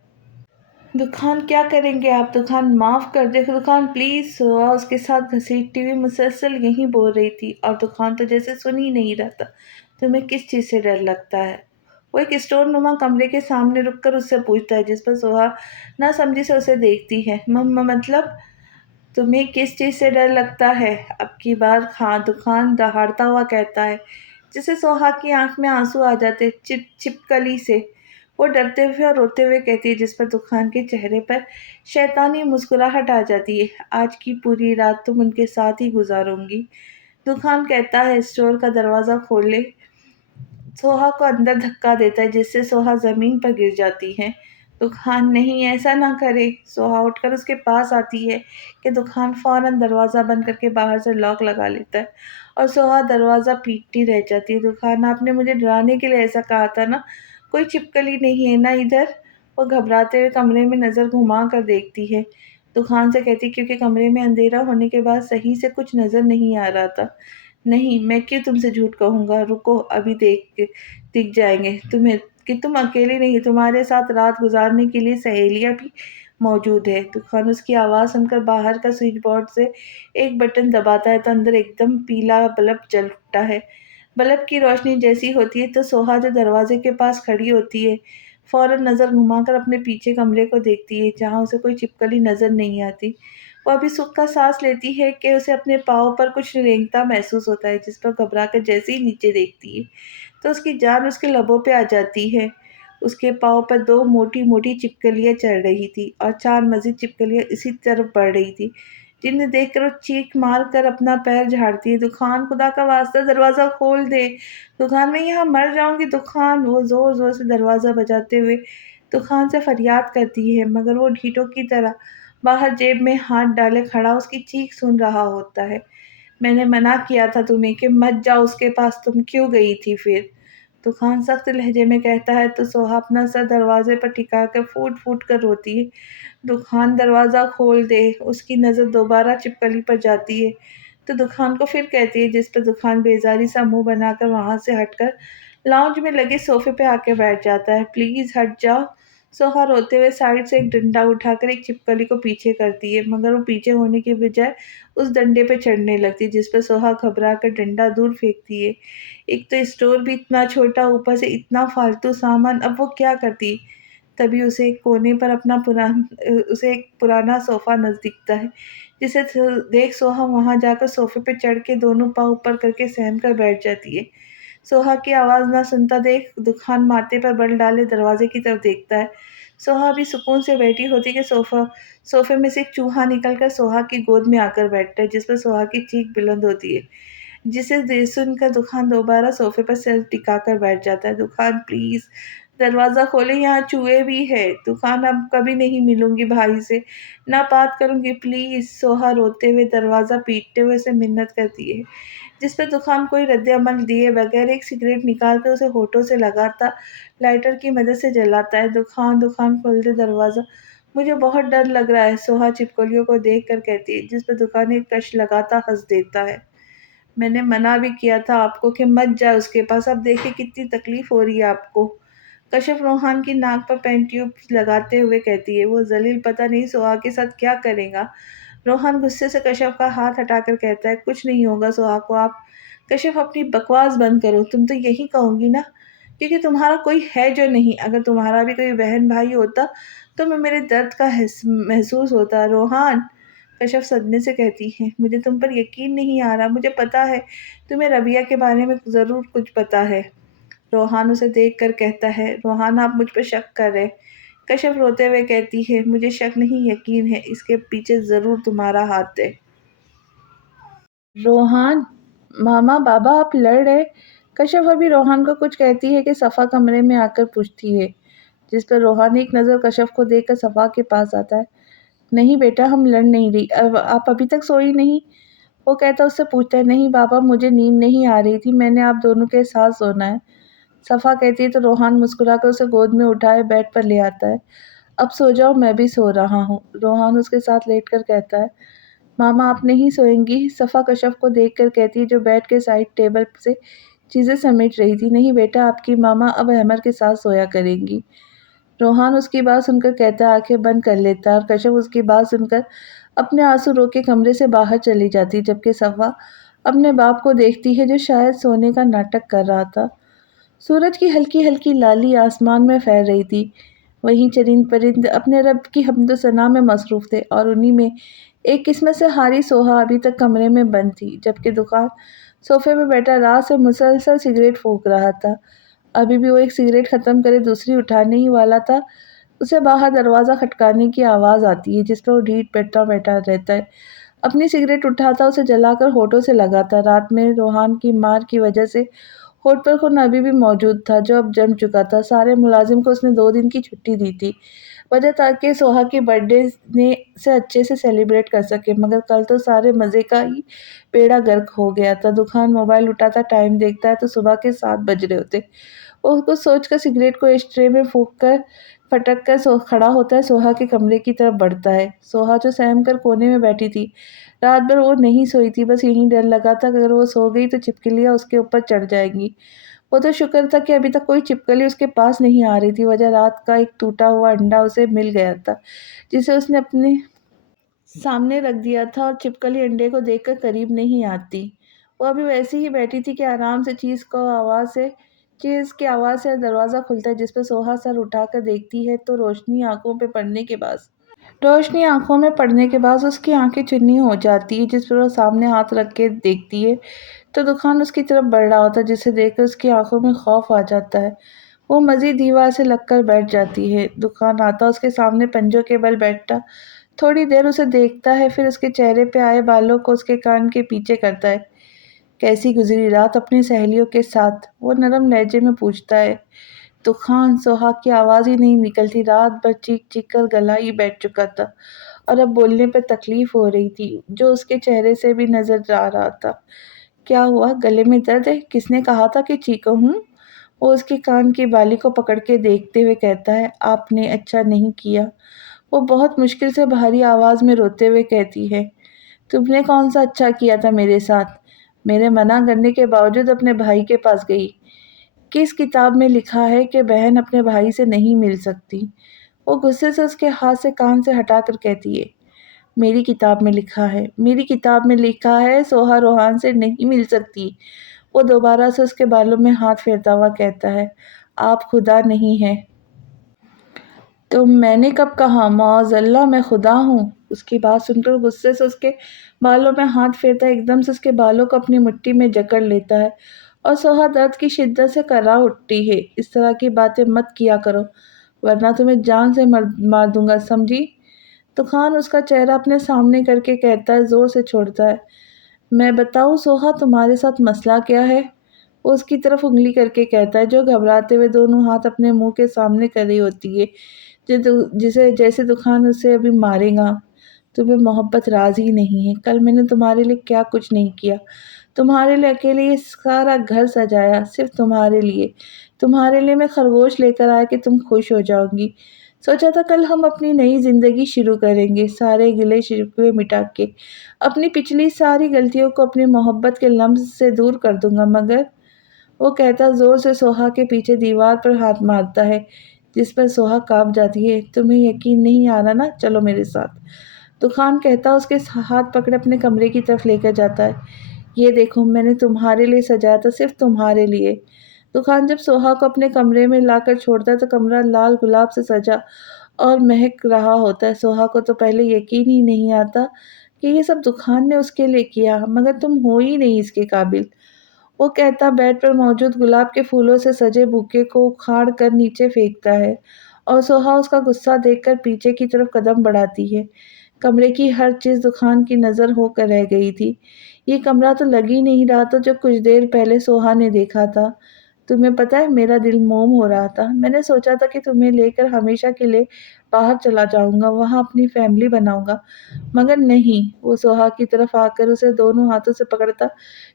दुखान क्या करेंगे आप? दुखान माफ कर दे दुखान प्लीज। सोहा उसके साथ घसीटती हुई मुसलसल यही बोल रही थी और दुखान तो जैसे सुन ही नहीं रहा था। तुम्हें किस चीज से डर लगता है? वो एक स्टोर नुमा कमरे के सामने रुककर उससे पूछता है, जिस पर सोहा ना समझी से उसे देखती है। मतलब तुम्हें किस चीज से डर लगता है? अब की बार खां दुकान दहाड़ता हुआ कहता है, जिसे सोहा की आंख में आंसू आ जाते चिप छिपकली से। वो डरते हुए और रोते हुए कहती है, जिस पर दुकान के चेहरे पर शैतानी मुस्कुराहट आ जाती है। आज की पूरी रात तुम उनके साथ ही गुजारूंगी। दुकान कहता है, स्टोर का दरवाजा खोले। सोहा को अंदर धक्का देता है, जिससे सोहा जमीन पर गिर जाती है। दुखान नहीं, ऐसा ना करे। सोहा उठकर उसके पास आती है कि दुखान फौरन दरवाज़ा बंद करके बाहर से लॉक लगा लेता है और सोहा दरवाज़ा पीटती रह जाती है। दुखान, आपने मुझे डराने के लिए ऐसा कहा था ना। कोई छिपकली नहीं है ना इधर। वो घबराते हुए कमरे में नज़र घुमा कर देखती है। दुखान से कहती, क्योंकि कमरे में अंधेरा होने के बाद सही से कुछ नज़र नहीं आ रहा था। नहीं, मैं क्यों तुमसे झूठ कहूँगा। रुको, अभी दिख जाएंगे तुम्हें कि तुम अकेली नहीं, तुम्हारे साथ रात गुजारने के लिए सहेलियाँ भी मौजूद है। तूफान उसकी आवाज़ सुनकर बाहर का स्विच बोर्ड से एक बटन दबाता है तो अंदर एकदम पीला बल्ब जल उठता है। बल्ब की रोशनी जैसी होती है तो सोहा जो दरवाजे के पास खड़ी होती है, फौरन नज़र घुमाकर अपने पीछे कमरे को देखती है, जहाँ उसे कोई छिपकली नज़र नहीं आती। वो अभी सुख का सांस लेती है कि उसे अपने पाँव पर कुछ रेंगता महसूस होता है, जिस पर घबराकर जैसे ही नीचे देखती है तो उसकी जान उसके लबों पे आ जाती है। उसके पाँव पर दो मोटी-मोटी छिपकलियाँ चढ़ रही थी और 4 मज़ीद छिपकलियाँ इसी तरफ बढ़ रही थी, जिन्हें देखकर वो चीख मार कर अपना पैर झाड़ती है। दुखान, खुदा का वास्ता दरवाज़ा खोल दे। दुखान, मैं यहाँ मर जाऊँगी दुखान। वो ज़ोर-ज़ोर से दरवाज़ा बजाते हुए दुखान से फरियाद करती है, मगर वो ढीठों की तरह बाहर जेब में हाथ डाले खड़ा उसकी चीख सुन रहा होता है। मैंने मना किया था तुम्हें कि मत जाओ उसके पास, तुम क्यों गई थी फिर? तूफ़ान सख्त लहजे में कहता है तो सोहा अपना सर दरवाजे पर टिकाकर फूट-फूट कर रोती है। दुखान, दरवाज़ा खोल दे। उसकी नज़र दोबारा छिपकली पर जाती है तो दुखान को फिर कहती है, जिस पर दुखान बेज़ारी सा मुँह बनाकर वहाँ से हटकर लाउंज में लगे सोफ़े पे आके बैठ जाता है। प्लीज़ हट जाओ। सोहा रोते हुए साइड से एक डंडा उठाकर एक छिपकली को पीछे करती है, मगर वो पीछे होने की बजाय उस डंडे पे चढ़ने लगती है, जिस पर सोहा घबरा कर डंडा दूर फेंकती है। एक तो स्टोर भी इतना छोटा, ऊपर से इतना फालतू सामान, अब वो क्या करती? तभी उसे एक कोने पर उसे एक पुराना सोफ़ा दिखता है, जिसे देख सोहा वहाँ जाकर सोफ़े पे चढ़ के दोनों पाँव ऊपर करके सहम कर बैठ जाती है। सोहा की आवाज़ ना सुनता देख दुखान माथे पर बल डाले दरवाज़े की तरफ देखता है। सोहा अभी सुकून से बैठी होती कि सोफ़े में से एक चूहा निकलकर सोहा की गोद में आकर बैठता है, जिस पर सोहा की चीख बुलंद होती है। जिसे सुनकर दुखान दोबारा सोफ़े पर सिर टिकाकर बैठ जाता है। दुखान, प्लीज़ दरवाज़ा खोलें, यहाँ चूहे भी हैं। दुखान, अब कभी नहीं मिलूँगी भाई से, ना बात करूँगी प्लीज़। सोहा रोते हुए दरवाज़ा पीटते हुए उसे मिन्नत करती है, जिस पर दुखान कोई रद्द-ए-अमल दिए बगैर एक सिगरेट निकाल कर उसे होठों से लगाता लाइटर की मदद से जलाता है। दुखान, दुखान खोल दे दरवाज़ा, मुझे बहुत डर लग रहा है। सोहा छिपकलियों को देख कर कहती है, जिस पर दुखान एक कश लगाता हँस देता है। मैंने मना भी किया था आपको कि मत जाओ उसके पास, अब देखिए कितनी तकलीफ़ हो रही है आपको। कशिफ रोहान की नाक पर पेन ट्यूब लगाते हुए कहती है, वो ज़लील पता नहीं सोहा के साथ क्या करेगा। रोहन गुस्से से कशिफ का हाथ हटाकर कहता है, कुछ नहीं होगा सोहा को आप। कशिफ, अपनी बकवास बंद करो, तुम तो यही कहोगी ना, क्योंकि तुम्हारा कोई है जो नहीं। अगर तुम्हारा भी कोई बहन भाई होता तो मैं मेरे दर्द का महसूस होता। रोहान, कशिफ सदमे से कहती है, मुझे तुम पर यकीन नहीं आ रहा। मुझे पता है तुम्हें रबिया के बारे में ज़रूर कुछ पता है। रोहान उसे देखकर कहता है, रोहान आप मुझ पर शक कर रहे। कशिफ रोते हुए कहती है, मुझे शक नहीं यकीन है, इसके पीछे ज़रूर तुम्हारा हाथ है। रोहान, मामा बाबा आप लड़ रहे? कशिफ अभी रोहान को कुछ कहती है कि सफ़ा कमरे में आकर पूछती है, जिस पर रोहान एक नज़र कशिफ को देखकर सफ़ा के पास आता है। नहीं बेटा, हम लड़ नहीं रही। अब आप अभी तक सोई नहीं? वो कहता उससे पूछता है, नहीं बाबा, मुझे नींद नहीं आ रही थी, मैंने आप दोनों के साथ सोना है। सफ़ा कहती है तो रोहान मुस्कुराकर उसे गोद में उठाए बेड पर ले आता है। अब सो जाओ, मैं भी सो रहा हूँ। रोहान उसके साथ लेटकर कहता है, मामा आप नहीं सोएंगी? सफ़ा कशफ को देखकर कहती है जो बेड के साइड टेबल से चीज़ें समेट रही थी। नहीं बेटा, आपकी मामा अब अहमद के साथ सोया करेंगी। रोहान उसकी बात सुनकर कहता है, आंखें बंद कर लेता है और कशफ उसकी बात सुनकर अपने आंसू रोक के कमरे से बाहर चली जाती, जबकि सफ़ा अपने बाप को देखती है जो शायद सोने का नाटक कर रहा था। सूरज की हल्की हल्की लाली आसमान में फैल रही थी। वहीं चरिंद परिंद अपने रब की हम्दो सना में मसरूफ थे और उन्हीं में एक किस्म से हारी सोहा अभी तक कमरे में बंद थी, जबकि दुकान सोफे पे बैठा रात से मुसलसल सिगरेट फूंक रहा था। अभी भी वो एक सिगरेट खत्म करे दूसरी उठाने ही वाला था। उसे बाहर दरवाज़ा खटकाने की आवाज़ आती है, जिस पर वो ढीठ बैठा बैठा रहता है। अपनी सिगरेट उठाता, उसे जलाकर होठों से लगाता। रात में रोहान की मार की वजह से होठ पर खून अभी भी मौजूद था, जो अब जम चुका था। सारे मुलाजिम को उसने 2 दिन की छुट्टी दी थी, वजह ताकि सोहा की बर्थडे ने से अच्छे से सेलिब्रेट कर सके, मगर कल तो सारे मज़े का ही बेड़ा गर्क हो गया था। दुकान मोबाइल उठाता, टाइम देखता है तो सुबह के 7 बज रहे होते। वो कुछ सोचकर सिगरेट को एस्ट्रे में फूँक कर फटक कर खड़ा होता है, सोहा के कमरे की तरफ बढ़ता है। सोहा जो सहम कर कोने में बैठी थी, रात भर वो नहीं सोई थी, बस यही डर लगा था कि अगर वो सो गई तो छिपकलियाँ उसके ऊपर चढ़ जाएंगी। वो तो शुक्र था कि अभी तक कोई छिपकली उसके पास नहीं आ रही थी, वजह रात का एक टूटा हुआ अंडा उसे मिल गया था, जिसे उसने अपने सामने रख दिया था और छिपकली अंडे को देखकर करीब नहीं आती। वो अभी वैसे ही बैठी थी कि आराम से चीज़ की आवाज़ से दरवाज़ा खुलता है, जिस पर सोहा सर उठाकर देखती है तो रोशनी आँखों में पड़ने के बाद उसकी आँखें चुन्नी हो जाती है, जिस पर वो सामने हाथ रख के देखती है तो दुकान उसकी तरफ बढ़ रहा होता है, जिसे देखकर उसकी आँखों में खौफ आ जाता है। वो मज़ीद दीवार से लगकर बैठ जाती है। दुकान आता उसके सामने पंजों के बल बैठता, थोड़ी देर उसे देखता है, फिर उसके चेहरे पे आए बालों को उसके कान के पीछे करता है। कैसी गुज़री रात अपनी सहेलियों के साथ? वो नरम लहजे में पूछता है। तूफ़ान सुहाग की आवाज़ ही नहीं निकलती, रात भर चीख-चीख कर गला ही बैठ चुका था और अब बोलने पे तकलीफ़ हो रही थी, जो उसके चेहरे से भी नज़र आ रहा था। क्या हुआ? गले में दर्द है? किसने कहा था कि चीखूँ? वो उसके कान की बाली को पकड़ के देखते हुए कहता है, आपने अच्छा नहीं किया। वो बहुत मुश्किल से भारी आवाज़ में रोते हुए कहती है, तुमने कौन-सा अच्छा किया था मेरे साथ? मेरे मना करने के बावजूद अपने भाई के पास गई। किस किताब में लिखा है कि बहन अपने भाई से नहीं मिल सकती? वो गुस्से से उसके हाथ से कान से हटाकर कहती है, मेरी किताब में लिखा है, मेरी किताब में लिखा है सोहा रोहान से नहीं मिल सकती। वो दोबारा से उसके बालों में हाथ फेरता हुआ कहता है, आप खुदा नहीं हैं। तो मैंने कब कहा? मौज़ल्ला मैं खुदा हूँ। उसकी बात सुनकर गुस्से से उसके बालों में हाथ फेरता है, एकदम से उसके बालों को अपनी मुट्ठी में जकड़ लेता है और सोहा दर्द की शिद्दत से कर्रा उठती है। इस तरह की बातें मत किया करो, वरना तुम्हें जान से मार दूंगा, समझी? तूफान उसका चेहरा अपने सामने करके कहता है, ज़ोर से छोड़ता है, मैं बताऊँ सोहा तुम्हारे साथ मसला क्या है? वो उसकी तरफ उँगली करके कहता है, जो घबराते हुए दोनों हाथ अपने मुँह के सामने करी होती है, जिसे जैसे तूफ़ान उसे अभी मारेगा। तुम्हें मोहब्बत राज़ी नहीं है। कल मैंने तुम्हारे लिए क्या कुछ नहीं किया। तुम्हारे लिए अकेले ये सारा घर सजाया, सिर्फ़ तुम्हारे लिए। तुम्हारे लिए मैं खरगोश लेकर आया कि तुम खुश हो जाओगी। सोचा था कल हम अपनी नई ज़िंदगी शुरू करेंगे, सारे गिले-शिकवे मिटा के। अपनी पिछली सारी गलतियों को अपनी मोहब्बत के लम्स से दूर कर दूँगा, मगर वो कहता ज़ोर से सोहा के पीछे दीवार पर हाथ मारता है, जिस पर सोहा काँप जाती है। तुम्हें यकीन नहीं आ रहा ना? चलो मेरे साथ। तूफ़ान कहता उसके हाथ पकड़े अपने कमरे की तरफ लेकर जाता है। ये देखो मैंने तुम्हारे लिए सजाया था, सिर्फ़ तुम्हारे लिए। तूफ़ान जब सोहा को अपने कमरे में लाकर छोड़ता है तो कमरा लाल गुलाब से सजा और महक रहा होता है। सोहा को तो पहले यकीन ही नहीं आता कि ये सब तूफ़ान ने उसके लिए किया, मगर तुम हो ही नहीं इसके काबिल। वो कहता बेड पर मौजूद गुलाब के फूलों से सजे बुके को उखाड़ कर नीचे फेंकता है और सोहा उसका गुस्सा देखकर पीछे की तरफ कदम बढ़ाती है। कमरे की हर चीज़ दुकान की नज़र होकर रह गई थी। ये कमरा तो लग ही नहीं रहा था जो कुछ देर पहले सोहा ने देखा था। तुम्हें पता है मेरा दिल मोम हो रहा था। मैंने सोचा था कि तुम्हें लेकर हमेशा के लिए बाहर चला जाऊँगा, वहाँ अपनी फैमिली बनाऊँगा। मगर नहीं, वो सोहा की तरफ आकर उसे दोनों हाथों से पकड़ता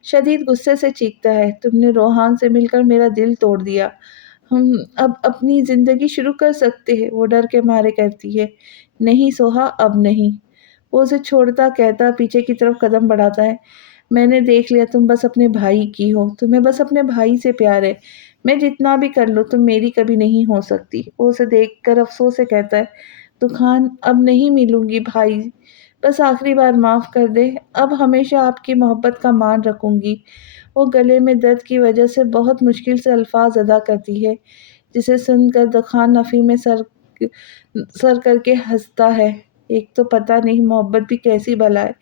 शदीद गुस्से से चीखता है, तुमने रोहान से मिलकर मेरा दिल तोड़ दिया। हम अब अपनी ज़िंदगी शुरू कर सकते हैं, वो डर के मारे कहती है। नहीं सोहा, अब नहीं। वो उसे छोड़ता कहता पीछे की तरफ कदम बढ़ाता है, मैंने देख लिया तुम बस अपने भाई की हो, तुम्हें बस अपने भाई से प्यार है। मैं जितना भी कर लूँ तुम मेरी कभी नहीं हो सकती। वो उसे देखकर अफ़सोस से कहता है, तूफ़ान अब नहीं मिलूँगी भाई, बस आखिरी बार माफ़ कर दे, अब हमेशा आपकी मोहब्बत का मान रखूँगी। वो गले में दर्द की वजह से बहुत मुश्किल से अल्फ़ाज़ अदा करती है, जिसे सुनकर तूफ़ान नफ़ी में सर करके हँसता है। एक तो पता नहीं मोहब्बत भी कैसी भला है।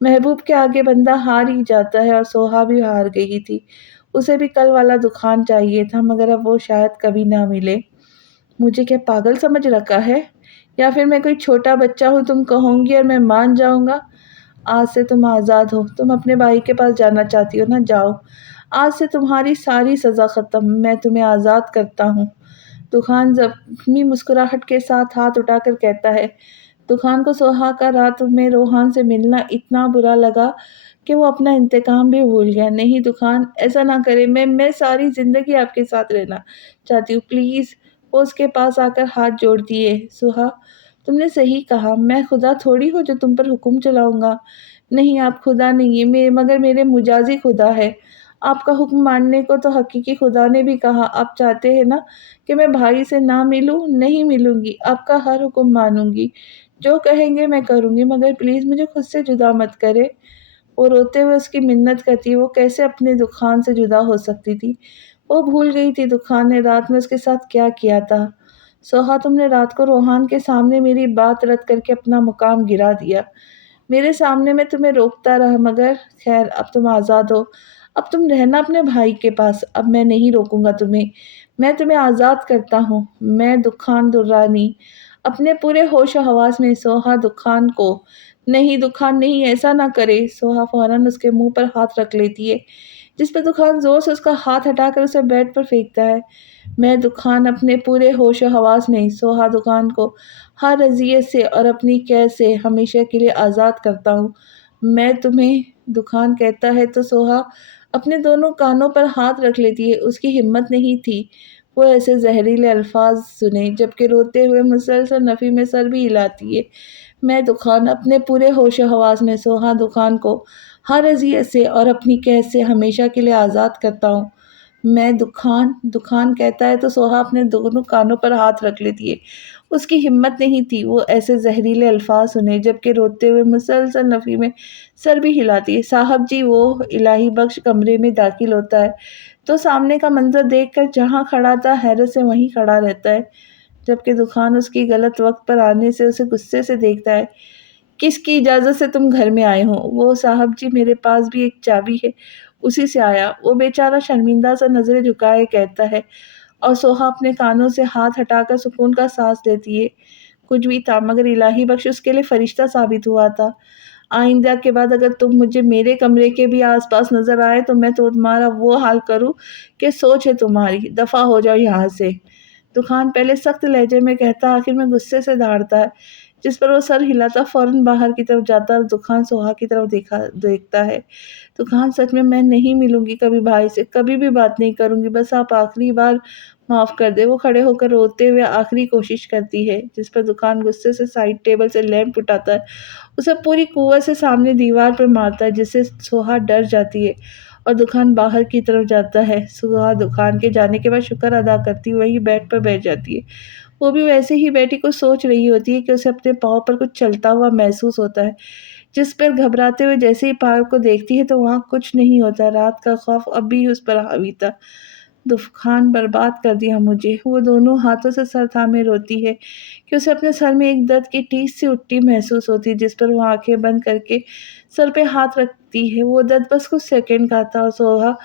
महबूब के आगे बंदा हार ही जाता है और सोहा भी हार गई थी। उसे भी कल वाला दुकान चाहिए था मगर अब वो शायद कभी ना मिले। मुझे क्या पागल समझ रखा है? या फिर मैं कोई छोटा बच्चा हूँ तुम कहोगी और मैं मान जाऊँगा? आज से तुम आज़ाद हो, तुम अपने भाई के पास जाना चाहती हो ना जाओ। आज से तुम्हारी सारी सज़ा ख़त्म, मैं तुम्हें आज़ाद करता हूँ। तूफ़ान ज़ख्मी मुस्कुराहट के साथ हाथ उठाकर कहता है, तूफ़ान को सुहा का रात में रोहान से मिलना इतना बुरा लगा कि वो अपना इंतकाम भी भूल गया। नहीं तूफ़ान, ऐसा ना करें, मैं सारी ज़िंदगी आपके साथ रहना चाहती हूँ, प्लीज़। वो उसके पास आकर हाथ जोड़ दिए। सुहा, तुमने सही कहा, मैं खुदा थोड़ी हूँ जो तुम पर हुक्म चलाऊँगा। नहीं, आप खुदा नहीं हैं, मगर मेरे मुजाज़ी खुदा है। आपका हुक्म मानने को तो हकीकी खुदा ने भी कहा। आप चाहते हैं ना कि मैं भाई से ना मिलूँ? नहीं मिलूँगी, आपका हर हुक्म मानूँगी। जो कहेंगे मैं करूँगी, मगर प्लीज़ मुझे खुद से जुदा मत करें। वो रोते हुए उसकी मिन्नत करती है, वो कैसे अपने दुखान से जुदा हो सकती थी। वो भूल गई थी दुखान ने रात में उसके साथ क्या किया था। सोहा, तुमने रात को रोहान के सामने मेरी बात रद्द करके अपना मुकाम गिरा दिया। मेरे सामने मैं तुम्हें रोकता रहा मगर खैर अब तुम आज़ाद हो। अब तुम रहना अपने भाई के पास, अब मैं नहीं रोकूँगा तुम्हें। मैं तुम्हें आज़ाद करता हूँ। मैं दुखान दुर्रानी अपने पूरे होश-ओ-हवास में सोहा दुखान को नहीं दुखान नहीं ऐसा ना करे। सोहा फ़ौरन उसके मुँह पर हाथ रख लेती है, जिस पर दुखान ज़ोर से उसका हाथ हटाकर उसे बेड पर फेंकता है। मैं दुखान अपने पूरे होश-ओ-हवास में सोहा दुखान को हर अज़ियत से और अपनी कैद से हमेशा के लिए आज़ाद करता हूँ। मैं तुम्हें दुखान कहता है तो सोहा अपने दोनों कानों पर हाथ रख लेती है। उसकी हिम्मत नहीं थी वो ऐसे ज़हरीले अल्फ़ाज़ सुने, जबकि रोते हुए मुसलसल नफ़ी में सर भी हिलाती है। मैं दुखान अपने पूरे होश-ओ-हवास में सोहा दुखान को हर अज़ियत से और अपनी कैद से हमेशा के लिए आज़ाद करता हूँ। मैं दुखान कहता है तो सोहा अपने दोनों कानों पर हाथ रख लेती है। उसकी हिम्मत नहीं थी वो ऐसे ज़हरीले अल्फ़ाज़ सुने, जबकि रोते हुए मुसलसल नफ़ी में सर भी हिलाती है। साहब जी, वो इलाही बख्श कमरे में दाखिल होता है तो सामने का मंज़र देखकर जहाँ खड़ा था हैरत से वहीं खड़ा रहता है, जबकि दुखान उसकी गलत वक़्त पर आने से उसे गुस्से से देखता है। किसकी इजाज़त से तुम घर में आए हो? वो साहब जी, मेरे पास भी एक चाबी है, उसी से आया। वो बेचारा शर्मिंदा सा नज़रें झुकाए कहता है और सोहा अपने कानों से हाथ हटाकर सुकून का साँस लेती है। कुछ भी था मगर इलाही बख्श उसके लिए फ़रिश्ता साबित हुआ था। आइंदा के बाद अगर तुम मुझे मेरे कमरे के भी आस-पास नज़र आए तो मैं तो तुम्हारा वो हाल करूँ कि सोच है तुम्हारी, दफ़ा हो जाओ यहाँ से। तूफ़ान पहले सख्त लहजे में कहता, आखिर में गुस्से से दहाड़ता है, जिस पर वो सर हिलाता फ़ौरन बाहर की तरफ जाता है और तूफ़ान सोहा की तरफ देखता है। तूफ़ान, सच में मैं नहीं मिलूँगी कभी भाई से, कभी भी बात नहीं करूँगी, बस आप आखिरी बार माफ़ कर दें। वो खड़े होकर रोते हुए आखिरी कोशिश करती है, जिस पर तूफ़ान गुस्से से साइड टेबल से लैंप उठाता है, उसे पूरी कुव्वत से सामने दीवार पर मारता है, जिससे सोहा डर जाती है और दुकान बाहर की तरफ जाता है। सुहा दुकान के जाने के बाद शुक्र अदा करती वहीं बेड पर बैठ जाती है। वो भी वैसे ही बैठी कुछ सोच रही होती है कि उसे अपने पाँव पर कुछ चलता हुआ महसूस होता है, जिस पर घबराते हुए जैसे ही पाँव को देखती है तो वहाँ कुछ नहीं होता। रात का खौफ अब भी उस पर हावी था। दुफ़ान बर्बाद कर दिया मुझे। वो दोनों हाथों से सर थामे रोती है कि उसे अपने सर में एक दर्द की टीस सी उठती महसूस होती है, जिस पर वो आँखें बंद करके सर पे हाथ रखती है। वो दर्द बस कुछ सेकंड का था और सोहा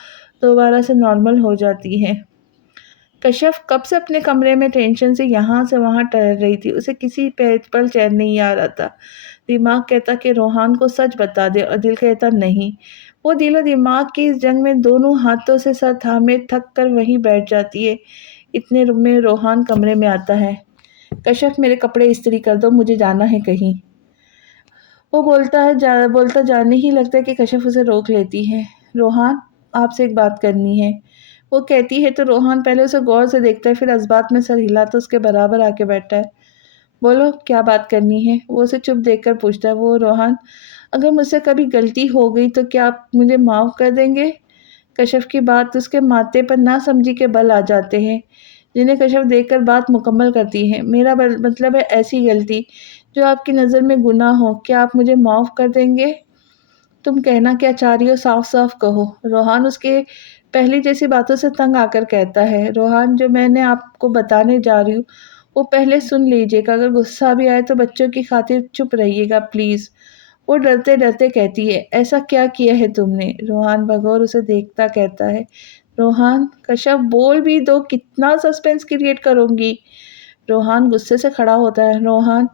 दोबारा से नॉर्मल हो जाती है। कश्यप कब से अपने कमरे में टेंशन से यहाँ से वहाँ टहल रही थी। उसे किसी पल चैन नहीं आ रहा था। दिमाग कहता कि रोहान को सच बता दे और दिल कहता नहीं। वो दिलो दिमाग की इस जंग में दोनों हाथों से सर थामे थक कर वहीं बैठ जाती है। इतने में रोहान कमरे में आता है। कश्यप, मेरे कपड़े इस्त्री कर दो, मुझे जाना है कहीं। वो बोलता जाने ही लगता है कि कश्यप उसे रोक लेती है। रोहान, आपसे एक बात करनी है। वो कहती है तो रोहान पहले उसे गौर से देखता है, फिर इस बात में सर हिलाता उसके बराबर आके बैठता है। बोलो क्या बात करनी है? वो उसे चुप देखकर पूछता है। वो रोहान, अगर मुझसे कभी गलती हो गई तो क्या आप मुझे माफ़ कर देंगे? कश्यप की बात उसके माथे पर नासमझी के बल आ जाते हैं, जिन्हें कश्यप देखकर बात मुकम्मल करती है। मेरा मतलब है ऐसी गलती जो आपकी नज़र में गुनाह हो, क्या आप मुझे माफ़ कर देंगे? तुम कहना क्या चाह रही हो साफ-साफ कहो। रोहान उसके पहले जैसी बातों से तंग आकर कहता है, रोहान जो मैंने आपको बताने जा रही हूँ, वो पहले सुन लीजिएगा। अगर गुस्सा भी आए तो बच्चों की खातिर चुप रहिएगा प्लीज़। वो डरते-डरते कहती है, ऐसा क्या किया है तुमने? रोहान बगौर उसे देखता कहता है, रोहान कश्यप बोल भी दो, कितना सस्पेंस क्रिएट करूँगी? रोहान गुस्से से खड़ा होता है, रोहान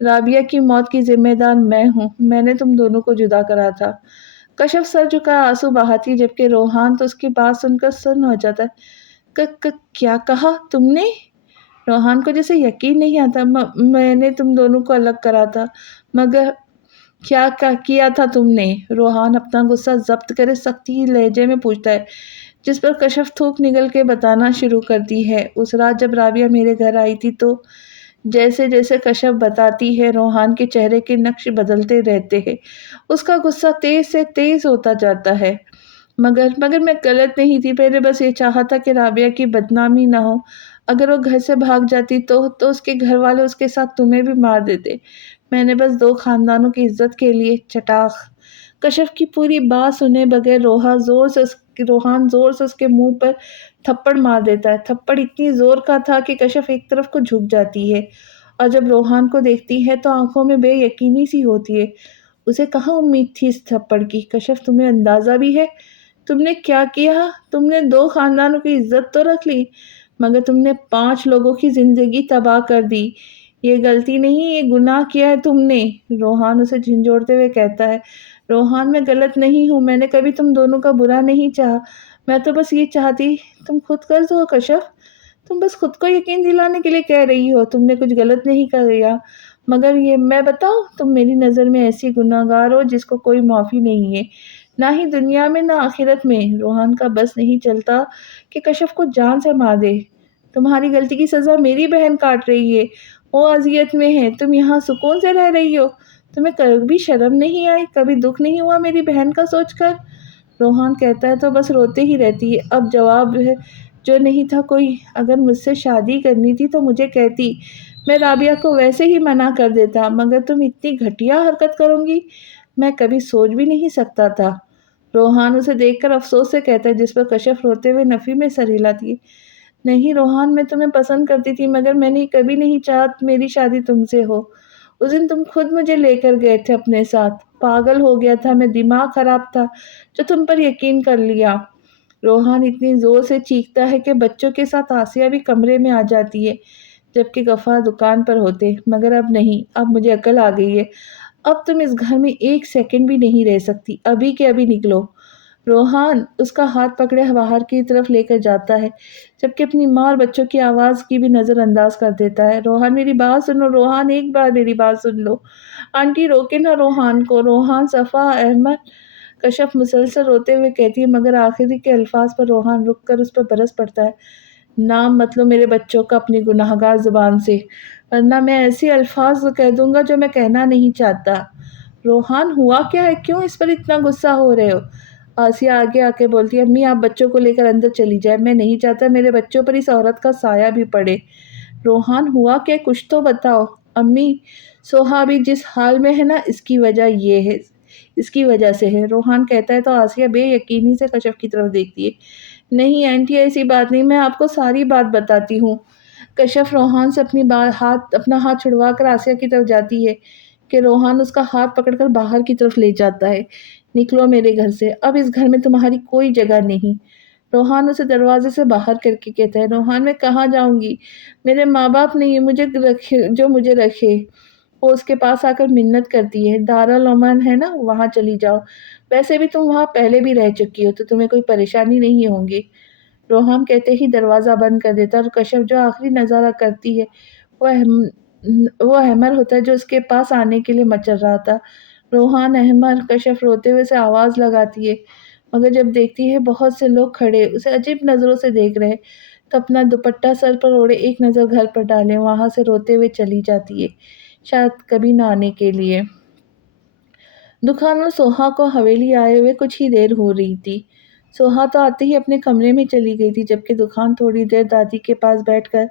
राबिया की मौत की ज़िम्मेदार मैं हूँ, मैंने तुम दोनों को जुदा करा था। कश्यप सर झुकाए आँसू बहाती जबकि रोहान तो उसकी बात सुनकर सुन्न हो जाता है। क क क्या कहा तुमने? रोहान को जैसे यकीन नहीं आता। मैंने तुम दोनों को अलग करा था, मगर क्या किया था तुमने? रोहान अपना गुस्सा ज़ब्त करे सख्ती लहजे में पूछता है, जिस पर कश्यप थूक निगल के बताना शुरू करती है। उस रात जब राबिया मेरे घर आई थी तो जैसे-जैसे कश्यप बताती है, रोहान के चेहरे के नक्श बदलते रहते हैं। उसका गुस्सा तेज़ से तेज़ होता जाता है। मगर मैं गलत नहीं थी, मैंने बस ये चाहा था कि राबिया की बदनामी ना हो। अगर वो घर से भाग जाती तो उसके घरवाले उसके साथ तुम्हें भी मार देते। मैंने बस 2 खानदानों की इज़्ज़त के लिए चटाख। कश्यप की पूरी बात सुने बगैर रोहान ज़ोर से उसके मुँह पर थप्पड़ मार देता है। थप्पड़ इतनी ज़ोर का था कि कश्यप एक तरफ को झुक जाती है और जब रोहान को देखती है तो आँखों में बेयकीनी सी होती है। उसे कहाँ उम्मीद थी इस थप्पड़ की? कश्यप तुम्हें अंदाज़ा भी है? तुमने क्या किया? तुमने 2 खानदानों की इज़्ज़त तो रख ली, मगर तुमने 5 लोगों की ज़िंदगी तबाह कर दी। ये गलती नहीं, ये गुनाह किया है तुमने। रोहान उसे झिंझोड़ते हुए कहता है, रोहान मैं गलत नहीं हूँ, मैंने कभी तुम दोनों का बुरा नहीं चाहा। मैं तो बस ये चाहती तुम खुद कर दो कश्यप। तुम बस खुद को यकीन दिलाने के लिए कह रही हो, तुमने कुछ गलत नहीं किया। मगर ये मैं बताऊँ, तुम मेरी नज़र में ऐसी गुनहगार हो जिसको कोई माफ़ी नहीं है। ना ही दुनिया में ना आखिरत में। रोहान का बस नहीं चलता कि कश्यप को जान से मार दे। तुम्हारी गलती की सज़ा मेरी बहन काट रही है, वो अज़ियत में है, तुम यहाँ सुकून से रह रही हो। तुम्हें कभी शर्म नहीं आई, कभी दुःख नहीं हुआ मेरी बहन का सोचकर? रोहान कहता है तो बस रोते ही रहती है। अब जवाब है जो नहीं था कोई। अगर मुझसे शादी करनी थी तो मुझे कहती, मैं राबिया को वैसे ही मना कर देता, मगर तुम इतनी घटिया हरकत करोगी, मैं कभी सोच भी नहीं सकता था। रोहान उसे देखकर अफ़सोस से कहता है, जिस पर कश्यप रोते हुए नफ़ी में सर हिलाती है। नहीं रोहान, मैं तुम्हें पसंद करती थी, मगर मैंने कभी नहीं चाहा मेरी शादी तुमसे हो। उस दिन तुम खुद मुझे लेकर गए थे अपने साथ। पागल हो गया था मैं, दिमाग खराब था जो तुम पर यकीन कर लिया। रोहान इतनी ज़ोर से चीखता है कि बच्चों के साथ आसिया भी कमरे में आ जाती है, जबकि गफ़ार दुकान पर होते। मगर अब नहीं, अब मुझे अक्ल आ गई है। अब तुम इस घर में 1 सेकंड भी नहीं रह सकती, अभी के अभी निकलो। रोहान उसका हाथ पकड़े बाहर की तरफ लेकर जाता है, जबकि अपनी माँ और बच्चों की आवाज़ की भी नज़रअंदाज कर देता है। रोहान मेरी बात सुनो, रोहान एक बार मेरी बात सुन लो। आंटी रोके ना रोहान को। रोहान, सफ़ा, अहमद। कश्यप मुसलसल रोते हुए कहती है, मगर आखिरी के अल्फाज पर रोहान रुक कर उस पर बरस पड़ता है। नाम मत लो मेरे बच्चों का अपनी गुनाहगार ज़ुबान से, वरना मैं ऐसे अल्फाज कह दूँगा जो मैं कहना नहीं चाहता। रोहान हुआ क्या है? क्यों इस पर इतना गुस्सा हो रहे हो? आसिया आगे आके बोलती है, अम्मी आप बच्चों को लेकर अंदर चली जाए, मैं नहीं चाहता मेरे बच्चों पर इस औरत का साया भी पड़े। रोहान हुआ क्या, कुछ तो बताओ। अम्मी, सोहा अभी जिस हाल में है ना, इसकी वजह ये है, इसकी वजह से है। रोहान कहता है तो आसिया बेयकीनी से कश्यप की तरफ देखती है। नहीं आंटी, ऐसी बात नहीं, मैं आपको सारी बात बताती हूँ। कश्यप रोहान से अपना हाथ छुड़वा कर आसिया की तरफ जाती है कि रोहान उसका हाथ पकड़कर बाहर की तरफ ले जाता है। निकलो मेरे घर से, अब इस घर में तुम्हारी कोई जगह नहीं। रोहान उसे दरवाजे से बाहर करके कहता है, रोहान मैं कहाँ जाऊँगी? मेरे माँ-बाप नहीं है मुझे रखे। वो उसके पास आकर मिन्नत करती है, दारुल अमान है ना, वहाँ चली जाओ। वैसे भी तुम वहाँ पहले भी रह चुकी हो, तो तुम्हें कोई परेशानी नहीं होगी। रोहान कहते ही दरवाज़ा बंद कर देता है और कश्यप जो आखिरी नज़ारा करती है, वो अहम वो अहमर होता है जो उसके पास आने के लिए मचल रहा था। रोहान, अहमर, कश्यप रोते हुए उसे आवाज़ लगाती है, मगर जब देखती है बहुत से लोग खड़े उसे अजीब नज़रों से देख रहे हैं, तो अपना दुपट्टा सर पर ओढ़े एक नज़र घर पर डाले, वहाँ से रोते हुए चली जाती है, शायद कभी ना आने के लिए। दुकान में सोहा को हवेली आए हुए कुछ ही देर हो रही थी। सोहा तो आते ही अपने कमरे में चली गई थी, जबकि दुकान थोड़ी देर दादी के पास बैठकर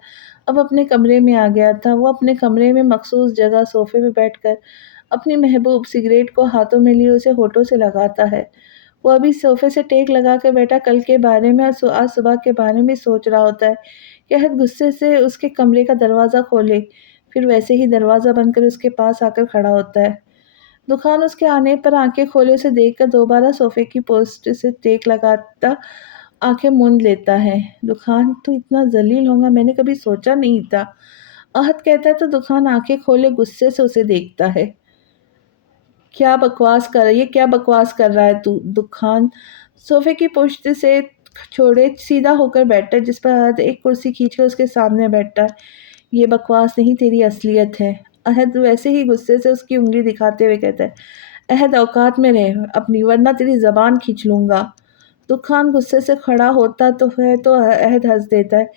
अब अपने कमरे में आ गया था। वो अपने कमरे में मखसूस जगह सोफे में बैठकर अपनी महबूब सिगरेट को हाथों में लिए उसे होठों से लगाता है। वो अभी सोफे से टेक लगा कर बैठा कल के बारे में और आज सुबह के बारे में सोच रहा होता है कि अहद गुस्से से उसके कमरे का दरवाज़ा खोले, फिर वैसे ही दरवाज़ा बंद कर उसके पास आकर खड़ा होता है। दुकान उसके आने पर आंखें खोले उसे देखकर दोबारा सोफे की पोस्ट से टेक लगाता आंखें मूंद लेता है। दुकान तो इतना जलील होगा मैंने कभी सोचा नहीं था। अहद कहता है तो दुकान आंखें खोले गुस्से से उसे देखता है। क्या बकवास कर रहा है तू? दुकान सोफे की पुश्त से छोड़े सीधा होकर बैठा है, जिस पर अहद एक कुर्सी खींचकर उसके सामने बैठा है। ये बकवास नहीं, तेरी असलियत है। अहद वैसे ही गुस्से से उसकी उंगली दिखाते हुए कहता है, अहद औकात में रह अपनी, वरना तेरी जबान खींच लूंगा। दुखान गुस्से से खड़ा होता तो अहद हंस देता है।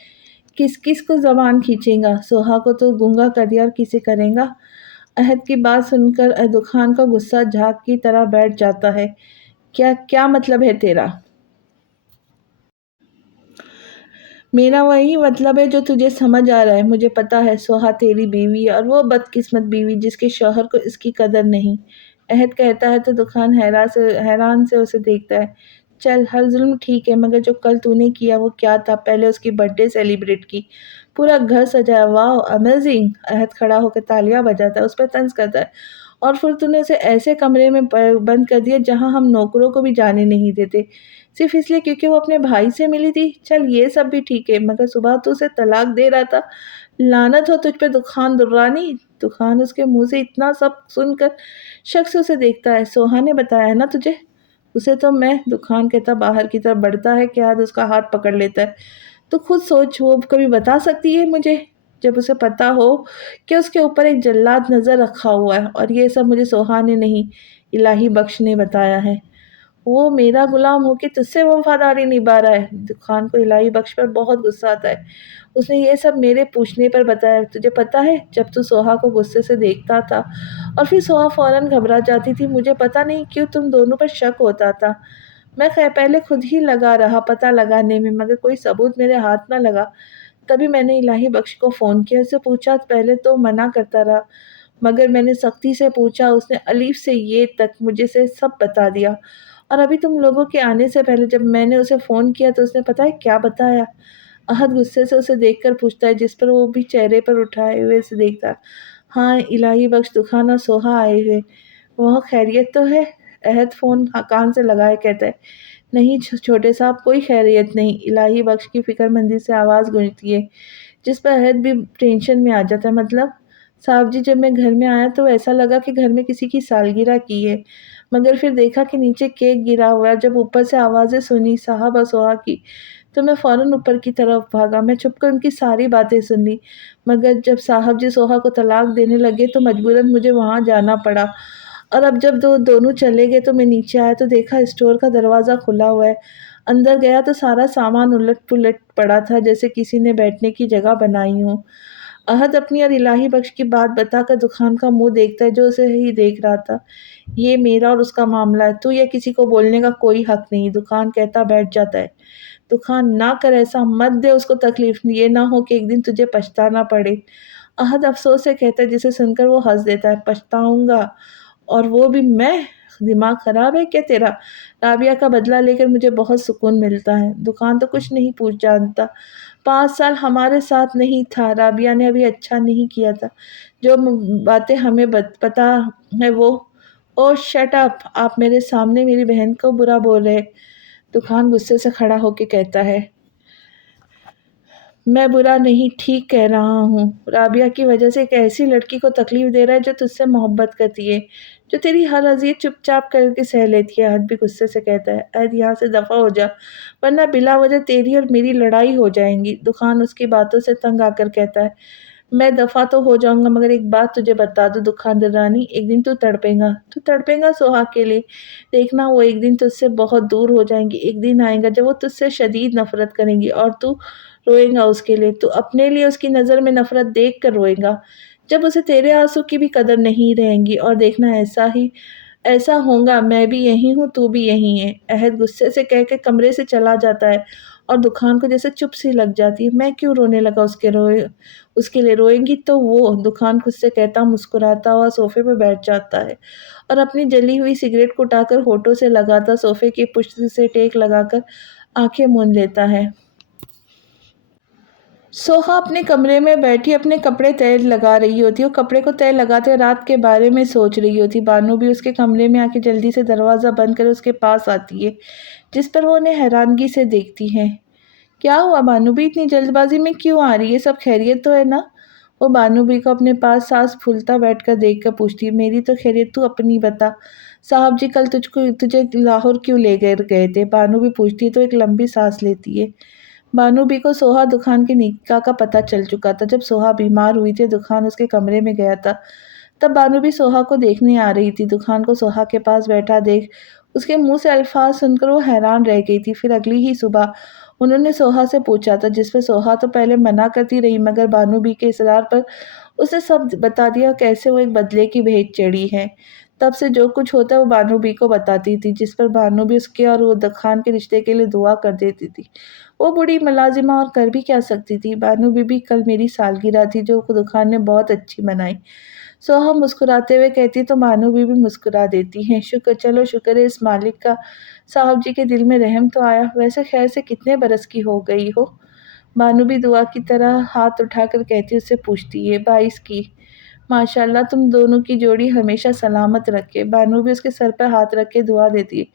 किस किस को जबान खींचेगा? सोहा को तो गूंगा कर दिया और किसे करेगा? अहद की बात सुनकर दुखान का गुस्सा झाग की तरह बैठ जाता है। क्या क्या मतलब है तेरा? मेरा वही मतलब है जो तुझे समझ आ रहा है। मुझे पता है सोहा तेरी बीवी है, और वो बदकिस्मत बीवी जिसके शौहर को इसकी कदर नहीं। अहद कहता है तो दुखान हैरान से उसे देखता है। चल, हर जुल्म ठीक है, मगर जो कल तूने किया वो क्या था? पहले उसकी बर्थडे सेलिब्रेट की, पूरा घर सजाया, वाह अमेजिंग। अहद खड़ा होकर तालियां बजाता है, उस पर तंज करता है। और फिर तूने उसे ऐसे कमरे में बंद कर दिया जहां हम नौकरों को भी जाने नहीं देते, सिर्फ इसलिए क्योंकि वो अपने भाई से मिली थी। चल ये सब भी ठीक है, मगर सुबह तो उसे तलाक दे रहा था। लानत हो तुझ पे दुखान दुर्रानी। दुखान उसके मुंह से इतना सब सुनकर शक से उसे देखता है। सोहा ने बताया है ना तुझे? उसे तो मैं, दुखान कहता बाहर की तरफ बढ़ता है कि आज उसका हाथ पकड़ लेता है। तो खुद सोच, वो कभी बता सकती है मुझे, जब उसे पता हो कि उसके ऊपर एक जल्लाद नजर रखा हुआ है। और ये सब मुझे सोहा ने नहीं, इलाही बख्श ने बताया है। वो मेरा गुलाम हो के तुझसे वफादारी निभा रहा है। खान को इलाही बख्श पर बहुत गुस्सा आता है। उसने ये सब मेरे पूछने पर बताया। तुझे पता है, जब तू सोहा को गुस्से से देखता था और फिर सोहा फौरन घबरा जाती थी, मुझे पता नहीं क्यों तुम दोनों पर शक होता था। मैं खैर पहले खुद ही लगा रहा पता लगाने में, मगर कोई सबूत मेरे हाथ ना लगा। तभी मैंने इलाही बख्श को फ़ोन किया, उससे पूछा। पहले तो मना करता रहा, मगर मैंने सख्ती से पूछा, उसने अलीफ से ये तक मुझे से सब बता दिया। और अभी तुम लोगों के आने से पहले जब मैंने उसे फ़ोन किया तो उसने पता है क्या बताया? अहद गुस्से से उसे देखकर पूछता है, जिस पर वो भी चेहरे पर उठाए हुए उसे देखता है। हाँ, इलाही बख्श, दुखान और सोहा आए हुए। वह खैरियत तो है? अहद फ़ोन कान से लगाए कहता है, नहीं छोटे साहब, कोई खैरियत नहीं। इलाही बख्श की फिक्रमंदी से आवाज़ गूंजती है, जिस पर अहद भी टेंशन में आ जाता है। मतलब साहब जी, जब मैं घर में आया तो ऐसा लगा कि घर में किसी की सालगिरह की है, मगर फिर देखा कि नीचे केक गिरा हुआ है। जब ऊपर से आवाज़ें सुनी साहब और सोहा की, तो मैं फ़ौरन ऊपर की तरफ भागा। मैं छुपकर उनकी सारी बातें सुन ली, मगर जब साहब जी सोहा को तलाक देने लगे तो मजबूरन मुझे वहाँ जाना पड़ा। और अब जब दोनों चले गए तो मैं नीचे आया तो देखा स्टोर का दरवाज़ा खुला हुआ है। अंदर गया तो सारा सामान उलट-पुलट पड़ा था, जैसे किसी ने बैठने की जगह बनाई हो। अहद अपनी और इलाही बख्श की बात बताकर दुकान का मुँह देखता है, जो उसे ही देख रहा था। ये मेरा और उसका मामला है, तू या किसी को बोलने का कोई हक नहीं। दुकान कहता बैठ जाता है। दुकान ना कर, ऐसा मत दे उसको तकलीफ, ये ना हो कि एक दिन तुझे पछताना पड़े। अहद अफसोस से कहता है, जिसे सुनकर वो हंस देता है। पछताऊंगा? और वो भी मैं? दिमाग खराब है क्या तेरा? राबिया का बदला लेकर मुझे बहुत सुकून मिलता है। दुकान तो कुछ नहीं पूछ जानता। 5 साल हमारे साथ नहीं था, राबिया ने अभी अच्छा नहीं किया था। जो बातें हमें पता है वो। ओ शट अप, आप मेरे सामने मेरी बहन को बुरा बोल रहे। दुकान गुस्से से खड़ा होकर कहता है, मैं बुरा नहीं, ठीक कह रहा हूँ। राबिया की वजह से एक ऐसी लड़की को तकलीफ दे रहा है जो तुझसे मोहब्बत करती है, जो तेरी हर अज़ियत चुपचाप करके सह लेती है। अहद भी गुस्से से कहता है, अहद यहाँ से दफ़ा हो जा, वरना बिला वजह तेरी और मेरी लड़ाई हो जाएगी। दुकान उसकी बातों से तंग आकर कहता है, मैं दफ़ा तो हो जाऊंगा, मगर एक बात तुझे बता दूं दुकानदार रानी, एक दिन तू तड़पेगा सोहा के लिए। देखना, वो एक दिन तुझसे बहुत दूर हो जाएंगी। एक दिन आएगा जब वो तुझसे शदीद नफरत करेंगी और तू रोएगा उसके लिए, तू अपने लिए उसकी नज़र में नफ़रत देख कर रोएगा, जब उसे तेरे आंसू की भी कदर नहीं रहेगी। और देखना ऐसा होगा, मैं भी यही हूँ, तू भी यही है। अहद गुस्से से कह के कमरे से चला जाता है और दुकान को जैसे चुप सी लग जाती है। मैं क्यों रोने लगा उसके लिए, रोएंगी तो वो, दुकान खुद से कहता मुस्कुराता हुआ सोफे पर बैठ जाता है और अपनी जली हुई सिगरेट को उठाकर होठों से लगाता सोफे की पुष्ट से टेक लगाकर आंखें मूंद लेता है। सोहा अपने कमरे में बैठी अपने कपड़े तय लगा रही होती है। वो कपड़े को तय लगाते हुए रात के बारे में सोच रही होती। बानू भी उसके कमरे में आके जल्दी से दरवाज़ा बंद कर उसके पास आती है, जिस पर वो उन्हें हैरानगी से देखती है। क्या हुआ बानूबी, इतनी जल्दबाजी में क्यों आ रही है? सब खैरियत तो है ना? वो बानूबी को अपने पास सांस फूलता बैठकर देखकर पूछती है। मेरी तो खैरियत, तू अपनी बता। साहब जी कल तुझे लाहौर क्यों ले गए थे? बानूबी पूछती है तो एक लंबी सांस लेती है। बानूबी को सोहा दुखान के निकाह का पता चल चुका था। जब सोहा बीमार हुई थी, दुखान उसके कमरे में गया था। तब बानूबी सोहा को देखने आ रही थी। दुखान को सोहा के पास बैठा देख उसके मुंह से अल्फाज सुनकर वो हैरान रह गई थी। फिर अगली ही सुबह उन्होंने सोहा से पूछा था, जिस पर सोहा तो पहले मना करती रही, मगर बानूबी के इसरार पर उसने सब बता दिया, कैसे वो एक बदले की भेंट चढ़ी है। तब से जो कुछ होता है वो बानूबी को बताती थी, जिस पर बानूबी उसके और वो दुखान के रिश्ते के लिए दुआ कर देती थी। वो बूढ़ी मुलाजिमा और कर भी क्या सकती थी। बानू बीबी कल मेरी सालगिरह थी, जो दुकान ने बहुत अच्छी मनाई। सोहा मुस्कुराते हुए कहती तो बानू बीबी मुस्कुरा देती हैं। शुक्र है इस मालिक का, साहब जी के दिल में रहम तो आया। वैसे खैर से कितने बरस की हो गई हो? बानू भी दुआ की तरह हाथ उठाकर कहती उससे पूछती है। 22 की। माशाल्लाह, तुम दोनों की जोड़ी हमेशा सलामत रखे। बानू भी उसके सर पर हाथ रख के दुआ देती है,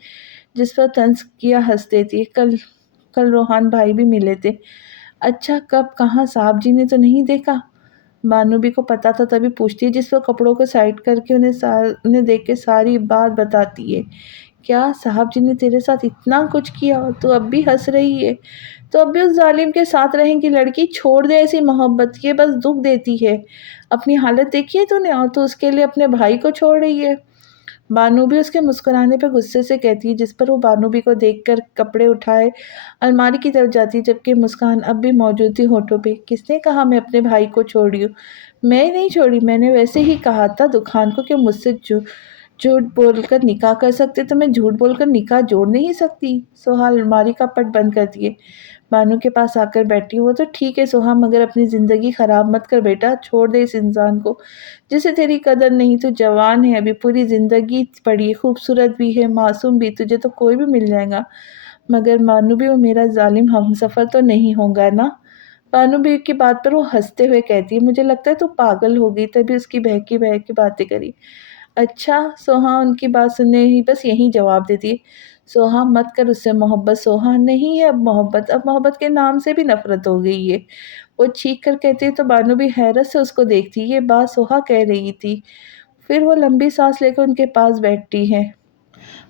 जिस पर तंज किया हंस देती है। कल कल रोहान भाई भी मिले थे। अच्छा, कब, कहाँ? साहब जी ने तो नहीं देखा? बानूबी को पता था तभी पूछती है, जिस पर कपड़ों को साइड करके उन्हें देख के सारी बात बताती है। क्या साहब जी ने तेरे साथ इतना कुछ किया और तू अब भी हंस रही है? तो अब भी उस जालिम के साथ रहेंगी? लड़की, छोड़ दे ऐसी मोहब्बत, ये बस दुख देती है। अपनी हालत देखी है तूने, और तू उसके लिए अपने भाई को छोड़ रही है। बानूबी उसके मुस्कुराने पर गुस्से से कहती है, जिस पर वो बानूबी को देखकर कपड़े उठाए अलमारी की तरफ जाती है, जबकि मुस्कान अब भी मौजूद थी होठों पे। किसने कहा मैं अपने भाई को छोड़ी हूँ? मैं नहीं छोड़ी, मैंने वैसे ही कहा था दुखान को कि मुझसे झूठ बोलकर निकाह कर सकते, तो मैं झूठ बोलकर निकाह जोड़ नहीं सकती। सोहा अलमारी का पट बंद कर दिए बानू के पास आकर बैठी। वो तो ठीक है सोहा, मगर अपनी ज़िंदगी ख़राब मत कर बेटा। छोड़ दे इस इंसान को जिसे तेरी कदर नहीं। तू जवान है अभी, पूरी ज़िंदगी पड़ी है, खूबसूरत भी है, मासूम भी, तुझे तो कोई भी मिल जाएगा। मगर मानू भी वो मेरा ज़ालिम हमसफ़र तो नहीं होगा ना? बानू भी की बात पर वो हंसते हुए कहती है, मुझे लगता है तू पागल हो गई। तभी उसकी बहकी बातें करी। अच्छा, सोहा उनकी बात सुनने ही बस यही जवाब देती है। सोहा मत कर उससे मोहब्बत, सोहा नहीं है अब मोहब्बत के नाम से भी नफ़रत हो गई है। वो चीख कर कहती है तो बानू भी हैरत से उसको देखती है। ये बात सोहा कह रही थी। फिर वो लंबी सांस लेकर उनके पास बैठती है।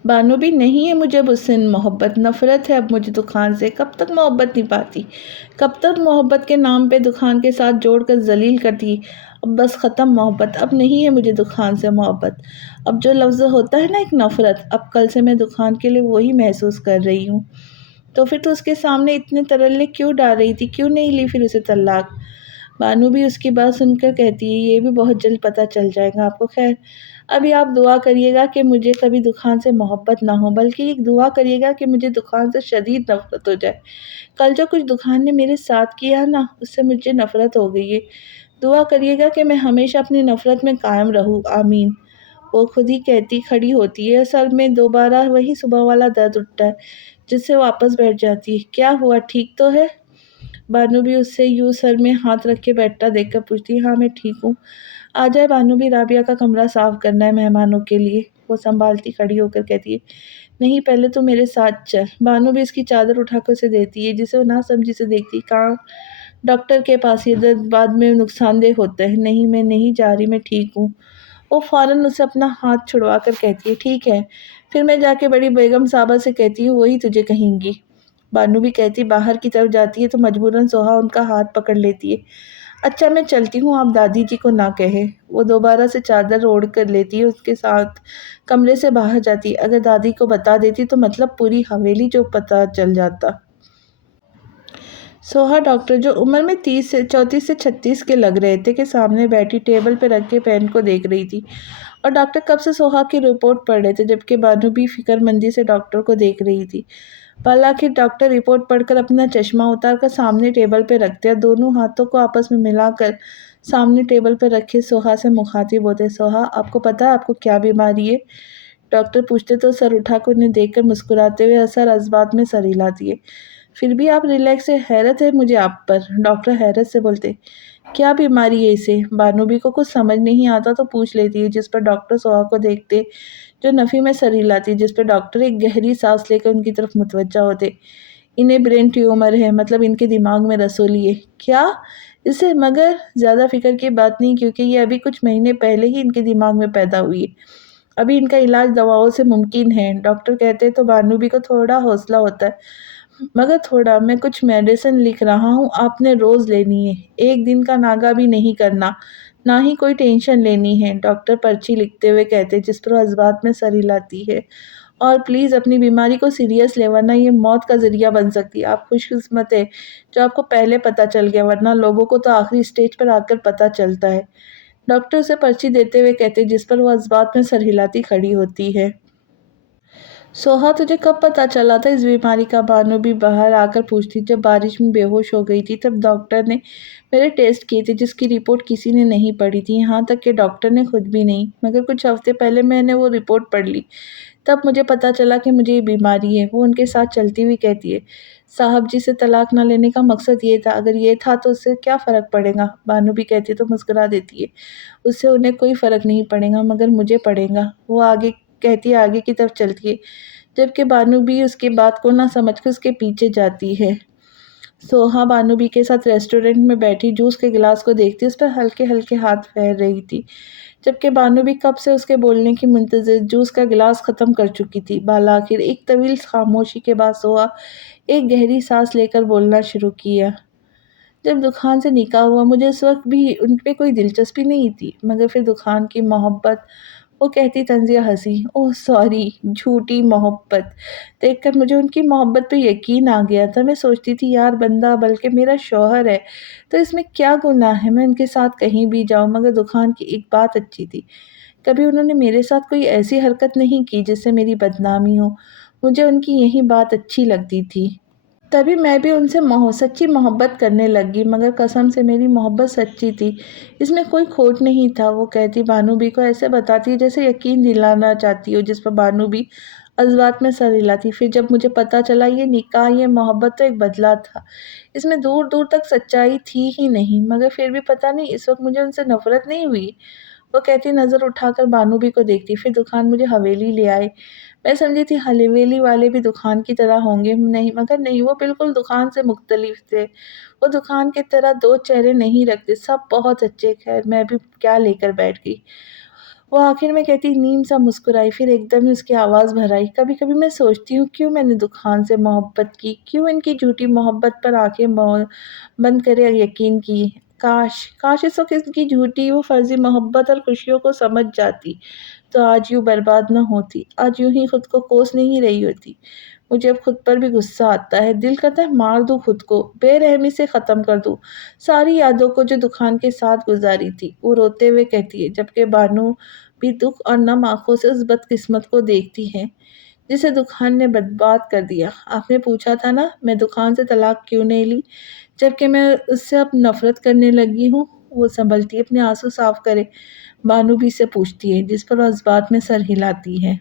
बानो भी नहीं है मुझे अब उससे मोहब्बत, नफ़रत है अब मुझे दुकान से। कब तक मोहब्बत निभाती? कब तक मोहब्बत के नाम पे दुकान के साथ जोड़कर ज़लील करती? अब बस ख़त्म मोहब्बत, अब नहीं है मुझे दुकान से मोहब्बत। अब जो लफ्ज़ होता है ना एक नफ़रत, अब कल से मैं दुकान के लिए वही महसूस कर रही हूँ। तो फिर तो उसके सामने इतने तरल्ले क्यों डाल रही थी? क्यों नहीं ली फिर उसे तलाक? बानू भी उसकी बात सुनकर कहती है, ये भी बहुत जल्द पता चल जाएगा आपको। खैर, अभी आप दुआ करिएगा कि मुझे कभी दुकान से मोहब्बत ना हो, बल्कि एक दुआ करिएगा कि मुझे दुकान से शदीद नफ़रत हो जाए। कल जो कुछ दुकान ने मेरे साथ किया ना, उससे मुझे नफ़रत हो गई है। दुआ करिएगा कि मैं हमेशा अपनी नफ़रत में कायम रहूँ, आमीन। वो खुद ही कहती खड़ी होती है। असल में दोबारा वही सुबह वाला दर्द उठता है, जिससे वापस बैठ जाती है। क्या हुआ, ठीक तो है? बानू भी उससे यूँ सर में हाथ रख के बैठा देखकर पूछती है, हाँ मैं ठीक हूँ। आ जाए बानू भी, राबिया का कमरा साफ़ करना है मेहमानों के लिए। वो संभालती खड़ी होकर कहती है, नहीं पहले तो मेरे साथ चल। बानू भी उसकी चादर उठाकर उसे देती है, जिसे वो नासमझी से देखती। कहाँ? डॉक्टर के पास, ये दर्द बाद में नुकसानदेह होता है। नहीं, मैं नहीं जा रही, मैं ठीक हूँ। वो फ़ौरन उसे अपना हाथ छुड़वा कर कहती है, ठीक है, फिर मैं जाके बड़ी बेगम साहबा से कहती हूँ, वही तुझे कहेंगी। बानू भी कहती बाहर की तरफ जाती है तो मजबूरन सोहा उनका हाथ पकड़ लेती है। अच्छा मैं चलती हूँ, आप दादी जी को ना कहे। वो दोबारा से चादर ओढ़ कर लेती है, उसके साथ कमरे से बाहर जाती है। अगर दादी को बता देती तो मतलब पूरी हवेली जो पता चल जाता। सोहा डॉक्टर, जो उम्र में 34 से 36 के लग रहे थे, के सामने बैठी टेबल पर रखे पेन को देख रही थी। और डॉक्टर कब से सोहा की रिपोर्ट पढ़ रहे थे, जबकि बानू भी फिक्रमंदी से डॉक्टर को देख रही थी। हालांकि डॉक्टर रिपोर्ट पढ़कर अपना चश्मा उतारकर सामने टेबल पर रखते और दोनों हाथों को आपस में मिलाकर सामने टेबल पर रखे सोहा से मुखातिब होते। सोहा, आपको पता है आपको क्या बीमारी है? डॉक्टर पूछते तो सर उठाकर उन्हें देखकर मुस्कुराते हुए असर असबात में सर हिला दिए। फिर भी आप रिलैक्स है, हैरत है मुझे आप पर। डॉक्टर हैरत से बोलते, क्या बीमारी है इसे? बानूबी को कुछ समझ नहीं आता तो पूछ लेती है, जिस पर डॉक्टर सोहा को देखते जो नफ़ी में सर हिलाती, जिस पर डॉक्टर एक गहरी सांस लेकर उनकी तरफ मुतवज्जा होते। इन्हें ब्रेन ट्यूमर है, मतलब इनके दिमाग में रसोली है। क्या? इसे? मगर ज़्यादा फिक्र की बात नहीं, क्योंकि ये अभी कुछ महीने पहले ही इनके दिमाग में पैदा हुई है। अभी इनका इलाज दवाओं से मुमकिन है। डॉक्टर कहते तो बानूबी को थोड़ा हौसला होता है, मगर थोड़ा। मैं कुछ मेडिसिन लिख रहा हूँ, आपने रोज़ लेनी है। एक दिन का नागा भी नहीं करना, ना ही कोई टेंशन लेनी है। डॉक्टर पर्ची लिखते हुए कहते, जिस पर जज्बात में सर हिलाती है। और प्लीज़ अपनी बीमारी को सीरियस ले, वरना ये मौत का ज़रिया बन सकती है। आप खुशकिस्मत है जो आपको पहले पता चल गया, वरना लोगों को तो आखिरी स्टेज पर आकर पता चलता है। डॉक्टर उसे पर्ची देते हुए कहते, जिस पर वो जज्बात में सर हिलाती खड़ी होती है। सोहा, तुझे कब पता चला था इस बीमारी का? बानू भी बाहर आकर पूछती। जब बारिश में बेहोश हो गई थी तब डॉक्टर ने मेरे टेस्ट किए थे, जिसकी रिपोर्ट किसी ने नहीं पढ़ी थी, यहाँ तक कि डॉक्टर ने खुद भी नहीं। मगर कुछ हफ्ते पहले मैंने वो रिपोर्ट पढ़ ली, तब मुझे पता चला कि मुझे ये बीमारी है। वो उनके साथ चलती हुई कहती है, साहब जी से तलाक ना लेने का मकसद ये था। अगर ये था तो उससे क्या फ़र्क पड़ेगा? बानू भी कहती तो मुस्कुरा देती है, उससे उन्हें कोई फ़र्क नहीं पड़ेगा, मगर मुझे पड़ेगा। वो आगे कहती है, आगे की तरफ चलती है, जबकि बानू भी उसकी बात को ना समझकर उसके पीछे जाती है। सोहा बानूबी के साथ रेस्टोरेंट में बैठी जूस के गिलास को देखती उस पर हल्के हल्के हाथ फेर रही थी, जबकि बानूबी कब से उसके बोलने की मुंतज़िर जूस का गिलास ख़त्म कर चुकी थी। बाला आखिर एक तवील खामोशी के बाद सोहा एक गहरी सांस लेकर बोलना शुरू किया। जब दुकान से निकाह हुआ, मुझे उस वक्त भी उन पे कोई दिलचस्पी नहीं थी, मगर फिर दुकान की मोहब्बत, वो कहती तंज़िया हंसी, ओह सॉरी, झूठी मोहब्बत देखकर मुझे उनकी मोहब्बत पे यकीन आ गया था। मैं सोचती थी, यार बंदा बल्कि मेरा शौहर है, तो इसमें क्या गुनाह है, मैं उनके साथ कहीं भी जाऊँ। मगर दुकान की एक बात अच्छी थी, कभी उन्होंने मेरे साथ कोई ऐसी हरकत नहीं की जिससे मेरी बदनामी हो। मुझे उनकी यही बात अच्छी लगती थी। तभी मैं भी उनसे सच्ची मोहब्बत करने लगी, मगर कसम से मेरी मोहब्बत सच्ची थी, इसमें कोई खोट नहीं था। वो कहती बानूबी को ऐसे बताती है जैसे यकीन दिलाना चाहती हो, जिस पर बानूबी अज़बात में सर हिलाती। फिर जब मुझे पता चला ये निकाह, ये मोहब्बत तो एक बदला था, इसमें दूर दूर तक सच्चाई थी ही नहीं, मगर फिर भी पता नहीं इस वक्त मुझे उनसे नफ़रत नहीं हुई। वो कहती नज़र उठाकर बानूबी को देखती। फिर दुकान मुझे हवेली ले आए। मैं समझी थी हवेली वाले भी दुकान की तरह होंगे, नहीं, मगर नहीं, वो बिल्कुल दुकान से मुख्तलिफ थे। वो दुकान की तरह दो चेहरे नहीं रखते, सब बहुत अच्छे। खैर मैं भी क्या लेकर बैठ गई। वो आखिर में कहती नीम सा मुस्कुराई, फिर एकदम ही उसकी आवाज़ भर आई, कभी कभी मैं सोचती हूँ क्यों मैंने दुकान से मोहब्बत की, क्यों इनकी झूठी मोहब्बत पर आंखें बंद करे यकीन की। काश काश इस वक्त इनकी झूठी वो फर्जी मोहब्बत और खुशियों को समझ जाती, तो आज यूँ बर्बाद न होती, आज यूँ ही खुद को कोस नहीं रही होती। मुझे अब खुद पर भी गुस्सा आता है, दिल करता है मार दूँ खुद को, बेरहमी से ख़त्म कर दूँ सारी यादों को जो दुकान के साथ गुजारी थी। वो रोते हुए कहती है, जबकि बानू भी दुख और नम आँखों से उस बदकिस्मत को देखती है जिसे दुकान ने बर्बाद कर दिया। आपने पूछा था ना मैं दुकान से तलाक क्यों नहीं ली, जबकि मैं उससे अब नफ़रत करने लगी हूँ। वो संभलती है, अपने आंसू साफ करे, बानूबी से पूछती है, जिस पर वो जज्बात में सर हिलाती है।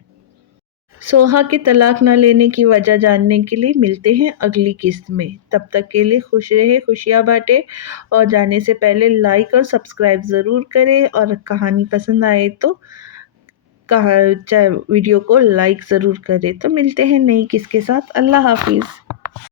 सोहा की तलाक न लेने की वजह जानने के लिए मिलते हैं अगली किस्त में। तब तक के लिए खुश रहे, खुशियाँ बांटे, और जाने से पहले लाइक और सब्सक्राइब ज़रूर करें, और कहानी पसंद आए तो वीडियो को लाइक ज़रूर करें। तो मिलते हैं नई किस्त के साथ। अल्लाह हाफिज़।